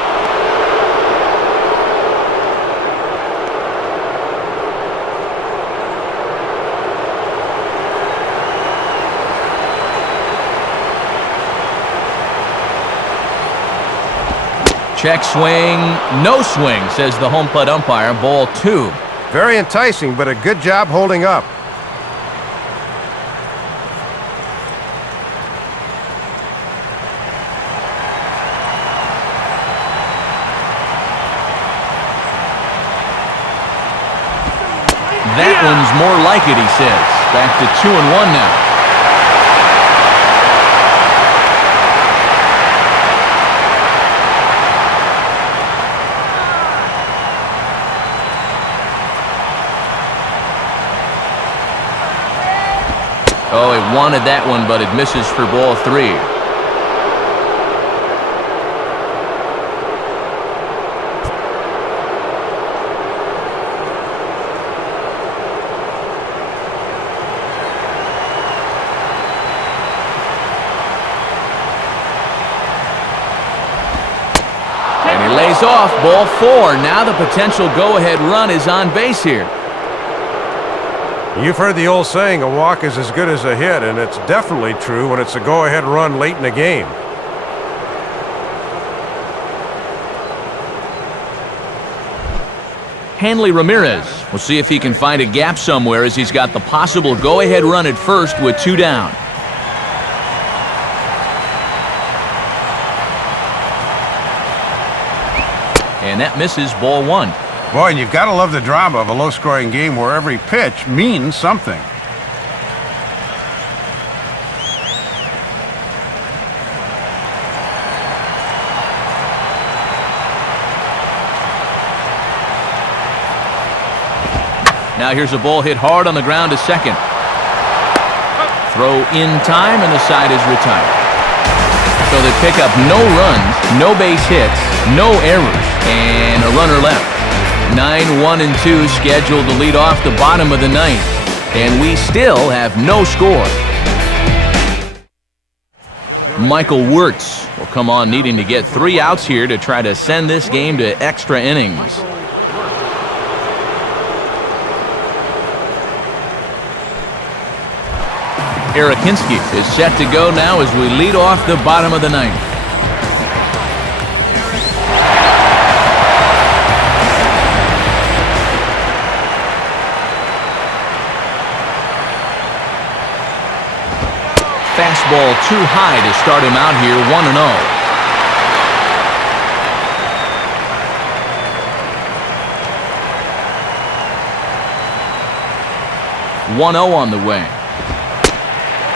Check swing, no swing, says the home plate umpire. Ball 2. Very enticing, but a good job holding up. That one's more like it, he says. Back to 2-1 now. Oh, he wanted that one, but it misses for ball 3. And he lays off, ball 4. Now the potential go-ahead run is on base here. You've heard the old saying, a walk is as good as a hit, and it's definitely true when it's a go-ahead run late in the game. Hanley Ramirez will see if he can find a gap somewhere as he's got the possible go-ahead run at first with 2 down. And that misses, ball 1. Boy, and you've got to love the drama of a low-scoring game where every pitch means something. Now here's a ball hit hard on the ground to second. Throw in time, and the side is retired. So they pick up no runs, no base hits, no errors, and a runner left. 9-1-2 scheduled to lead off the bottom of the 9th, and we still have no score. Michael Wirtz will come on needing to get 3 outs here to try to send this game to extra innings. Arakinski is set to go now as we lead off the bottom of the 9th. Fastball too high to start him out here, 1-0. 1-0 on the way.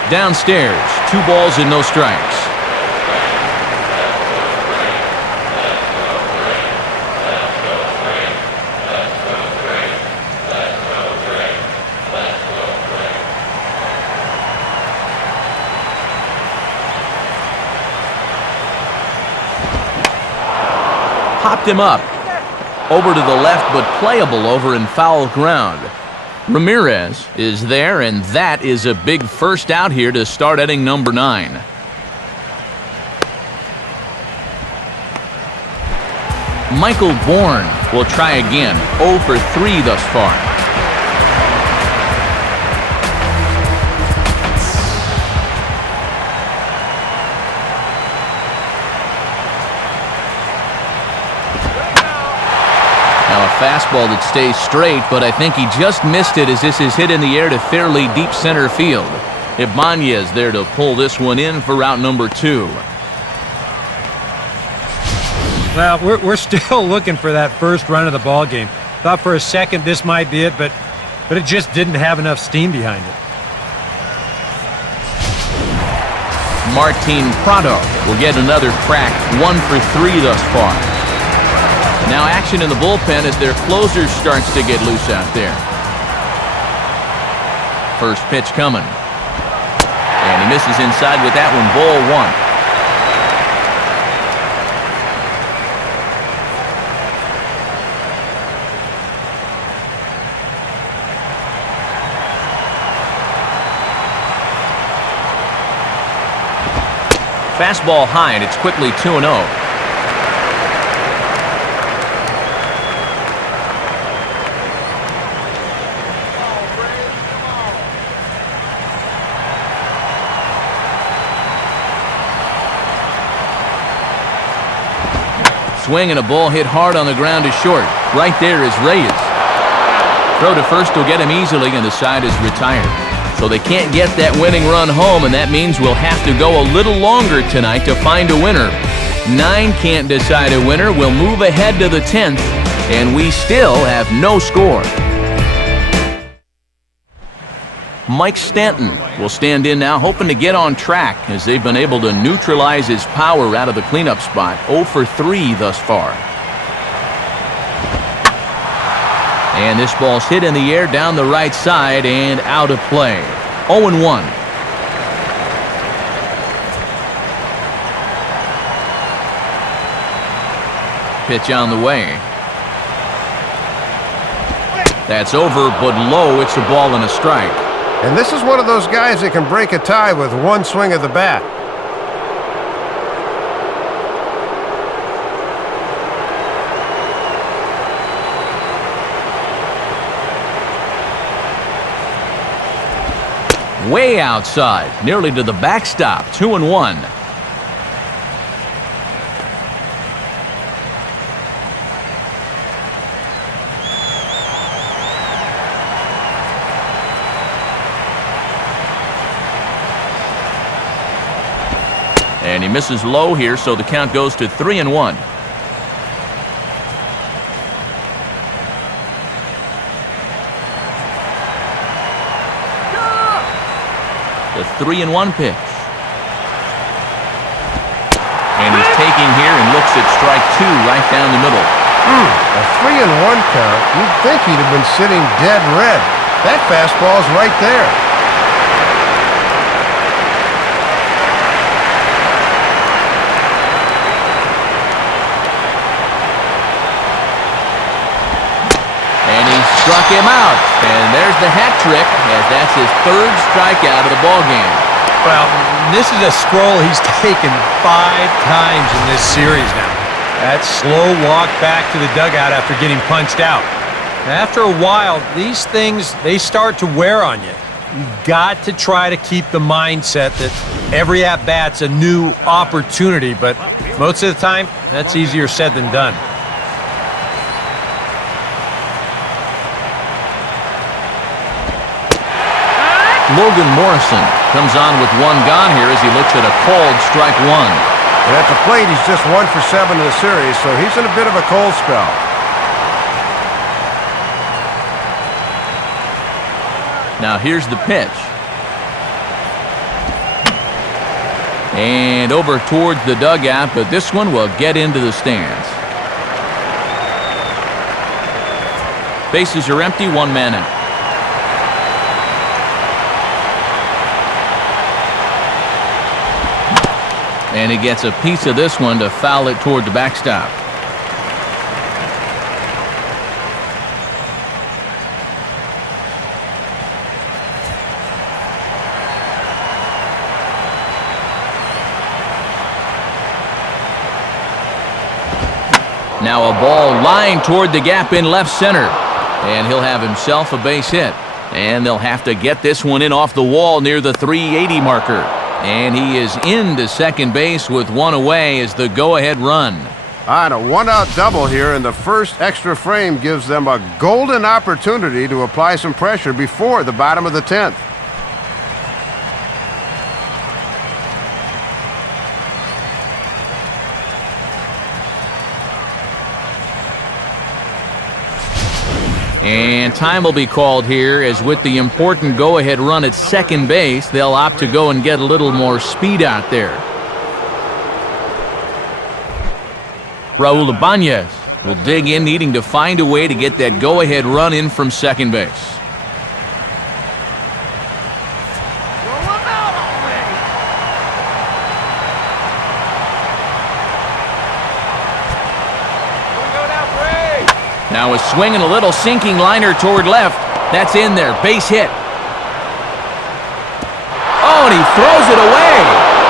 Downstairs, 2 balls and no strikes. Popped him up. Over to the left, but playable over in foul ground. Ramirez is there, and that is a big first out here to start inning number 9. Michael Bourne will try again, 0 for 3 thus far. Fastball that stays straight, but I think he just missed it as this is hit in the air to fairly deep center field. Ibanez there to pull this one in for route number 2. Well, we're still looking for that first run of the ball game. Thought for a second this might be it, but it just didn't have enough steam behind it. Martin Prado will get another crack, 1 for 3 thus far. Now action in the bullpen as their closer starts to get loose out there. First pitch coming. And he misses inside with that one, ball 1. Fastball high, and it's quickly 2-0. Swing and a ball hit hard on the ground to short. Right there is Reyes. Throw to first will get him easily, and the side is retired. So they can't get that winning run home, and that means we'll have to go a little longer tonight to find a winner. 9 can't decide a winner. We'll move ahead to the 10th, and we still have no score. Mike Stanton will stand in now, hoping to get on track as they've been able to neutralize his power out of the cleanup spot. 0 for 3 thus far. And this ball's hit in the air down the right side and out of play. 0-1. Pitch on the way. That's over, but low. It's a ball and a strike. And this is one of those guys that can break a tie with one swing of the bat. Way outside, nearly to the backstop. 2-1. And he misses low here, so the count goes to 3-1. The 3-1 pitch. And he's taking here and looks at strike 2 right down the middle. A 3-1 count. You'd think he'd have been sitting dead red. That fastball's right there. Struck him out, and there's the hat trick, as that's his 3rd strikeout of the ballgame. Well, this is a stroll he's taken 5 times in this series now. That slow walk back to the dugout after getting punched out. After a while, these things, they start to wear on you. You've got to try to keep the mindset that every at-bat's a new opportunity, but most of the time, that's easier said than done. Logan Morrison comes on with 1 gone here as he looks at a called strike 1. And at the plate, he's just 1 for 7 in the series, so he's in a bit of a cold spell. Now here's the pitch. And over towards the dugout, but this one will get into the stands. Bases are empty, 1 man out. And he gets a piece of this one to foul it toward the backstop. Now a ball lined toward the gap in left center. And he'll have himself a base hit. And they'll have to get this one in off the wall near the 380 marker. And he is into second base with 1 away as the go-ahead run. And a 1-out double here, and the first extra frame gives them a golden opportunity to apply some pressure before the bottom of the 10th. And time will be called here, as with the important go-ahead run at second base, they'll opt to go and get a little more speed out there. Raul Ibanez will dig in, needing to find a way to get that go-ahead run in from second base. Now a swing and a little sinking liner toward left. That's in there. Base hit. Oh, and he throws it away.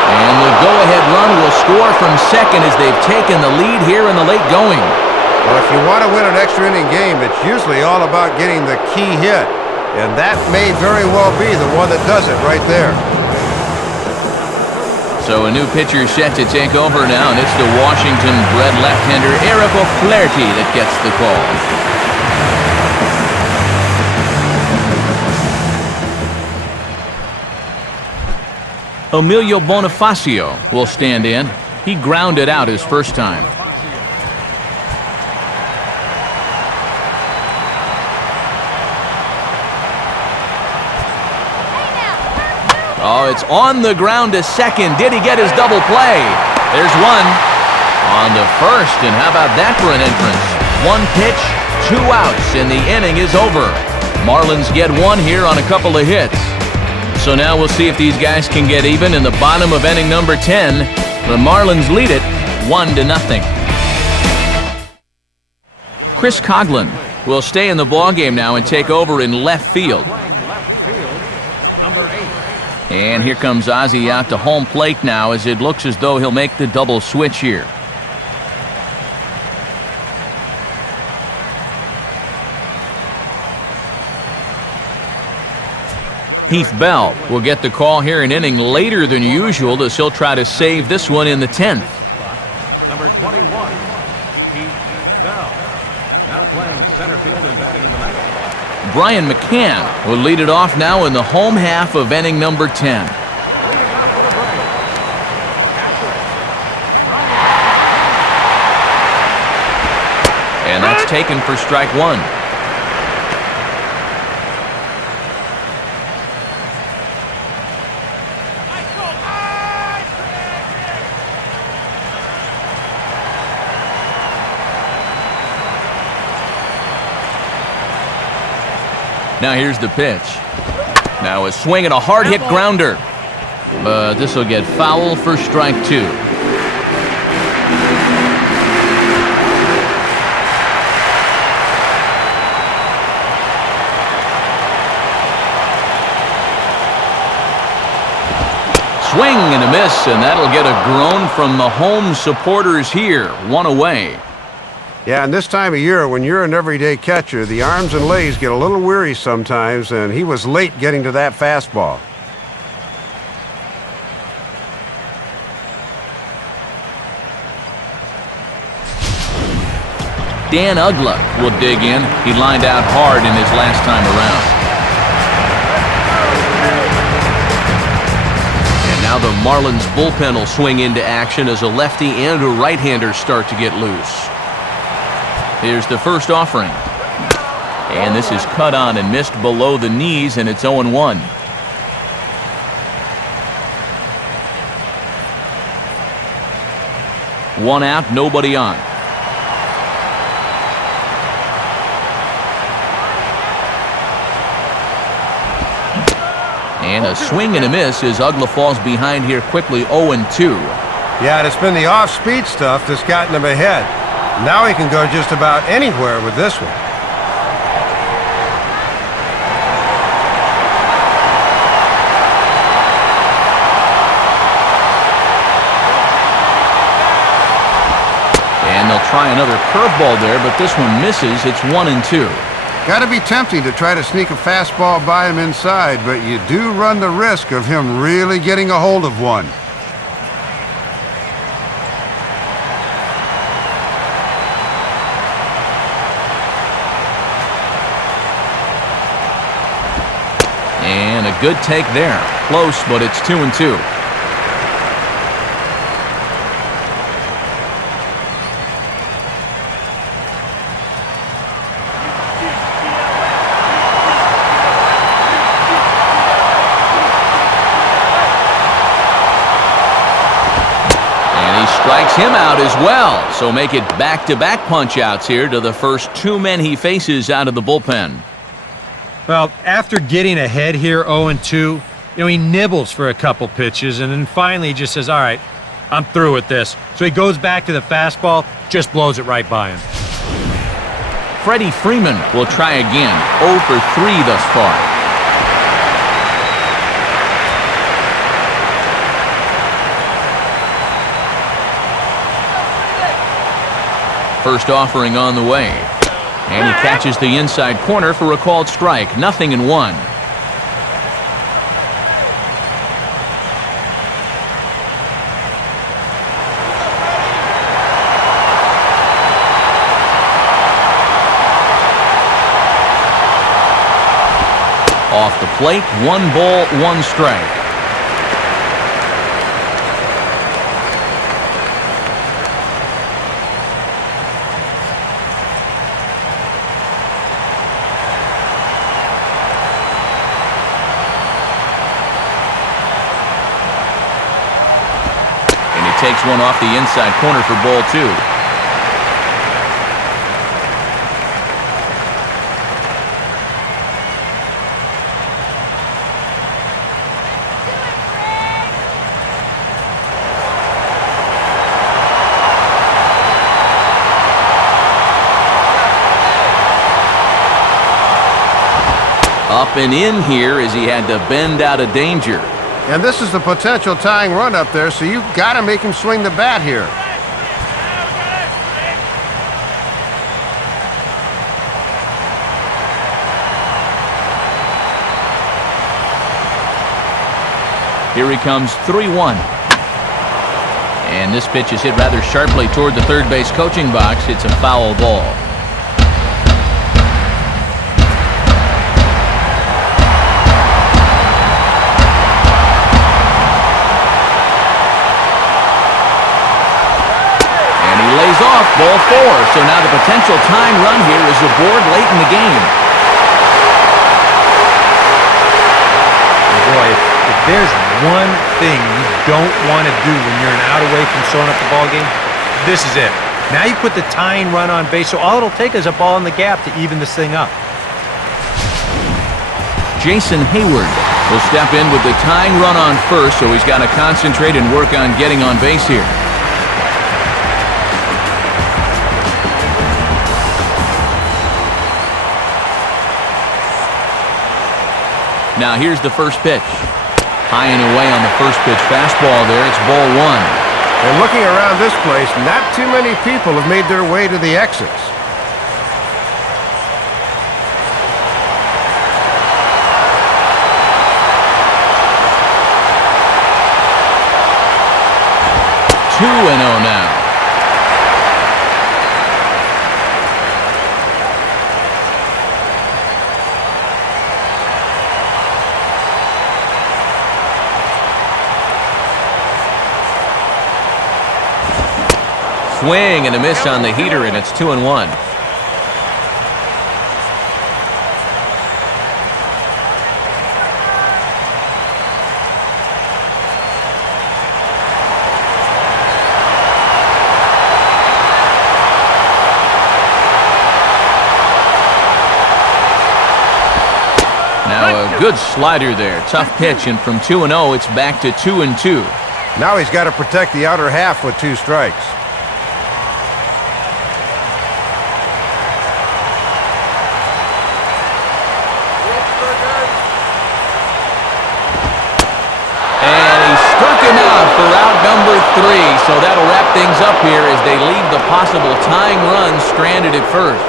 And the go-ahead run will score from second as they've taken the lead here in the late going. Well, if you want to win an extra inning game, it's usually all about getting the key hit. And that may very well be the one that does it right there. So a new pitcher set to take over now, and it's the Washington-bred left-hander Eric O'Flaherty that gets the call. Emilio Bonifacio will stand in. He grounded out his first time. Oh, it's on the ground to second. Did he get his double play? There's one. On to first, and how about that for an entrance? One pitch, 2 outs, and the inning is over. Marlins get one here on a couple of hits. So now we'll see if these guys can get even in the bottom of inning number 10. The Marlins lead it 1-0. Chris Coughlin will stay in the ballgame now and take over in left field. And here comes Ozzie out to home plate now, as it looks as though he'll make the double switch here. Heath Bell will get the call here an inning later than usual, as he'll try to save this one in the 10th. Number 21, Heath Bell. Now playing center field and batting in the ninth. Brian McCann will lead it off now in the home half of inning number 10. Leading off for the break. And that's taken for strike one. Now here's the pitch. Now a swing and a hard hit grounder. But this will get foul for strike two. Swing and a miss, and that'll get a groan from the home supporters here. One away. Yeah, and this time of year, when you're an everyday catcher, the arms and legs get a little weary sometimes, and he was late getting to that fastball. Dan Ugla will dig in. He lined out hard in his last time around. And now the Marlins bullpen will swing into action as a lefty and a right-hander start to get loose. Here's the first offering. And this is cut on and missed below the knees, and it's 0-1. One out, nobody on. And a swing and a miss as Ugla falls behind here quickly, 0-2. Yeah, and it's been the off-speed stuff that's gotten him ahead. Now he can go just about anywhere with this one. And they'll try another curveball there, but this one misses. It's 1-2. Got to be tempting to try to sneak a fastball by him inside, but you do run the risk of him really getting a hold of one. And a good take there. Close, but it's 2-2. Strikes him out as well, so make it back-to-back punch-outs here to the first two men he faces out of the bullpen. Well, after getting ahead here 0-2, he nibbles for a couple pitches, and then finally he just says, all right, I'm through with this. So he goes back to the fastball, just blows it right by him. Freddie Freeman will try again, 0 for 3 thus far. First offering on the way. And he catches the inside corner for a called strike. 0-1. Off the plate, 1 ball, 1 strike. Takes one off the inside corner for ball 2. Up and in here as he had to bend out of danger. And this is the potential tying run up there, so you've got to make him swing the bat here. Here he comes, 3-1. And this pitch is hit rather sharply toward the third base coaching box. It's a foul ball. Lays off, ball 4. So now the potential tying run here is aboard late in the game. Boy, if there's one thing you don't want to do when you're an out away from sewing up the ball game, this is it. Now you put the tying run on base, so all it'll take is a ball in the gap to even this thing up. Jason Hayward will step in with the tying run on first, so he's got to concentrate and work on getting on base here. Now here's the first pitch. High and away on the first pitch fastball there. It's ball 1. And looking around this place, not too many people have made their way to the exits. Two 2-0 now. Swing and a miss on the heater, and it's 2-1. Now a good slider there. Tough pitch, and from 2-0, it's back to 2-2. Now he's got to protect the outer half with 2 strikes. For out number 3, so that'll wrap things up here as they leave the possible tying run stranded at first.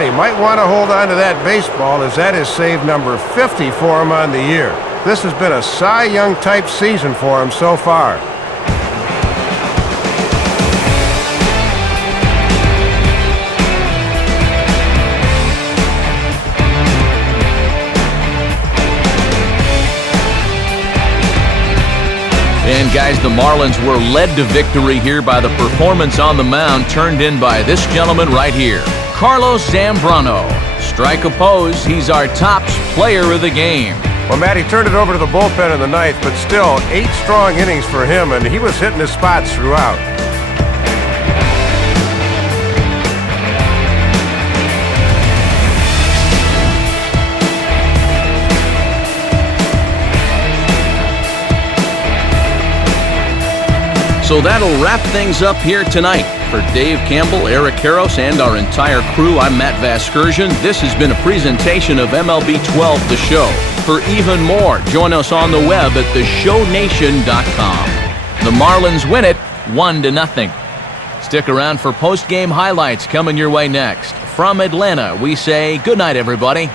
He might want to hold on to that baseball, as that is save number 50 for him on the year. This has been a Cy Young type season for him so far. And guys, the Marlins were led to victory here by the performance on the mound turned in by this gentleman right here, Carlos Zambrano. Strike opposed, he's our top player of the game. Well, Matt, he turned it over to the bullpen in the 9th, but still 8 strong innings for him, and he was hitting his spots throughout. So that'll wrap things up here tonight. For Dave Campbell, Eric Karros, and our entire crew, I'm Matt Vasgersian. This has been a presentation of MLB 12 The Show. For even more, join us on the web at theshownation.com. The Marlins win it 1-0. Stick around for post-game highlights coming your way next. From Atlanta, we say good night, everybody.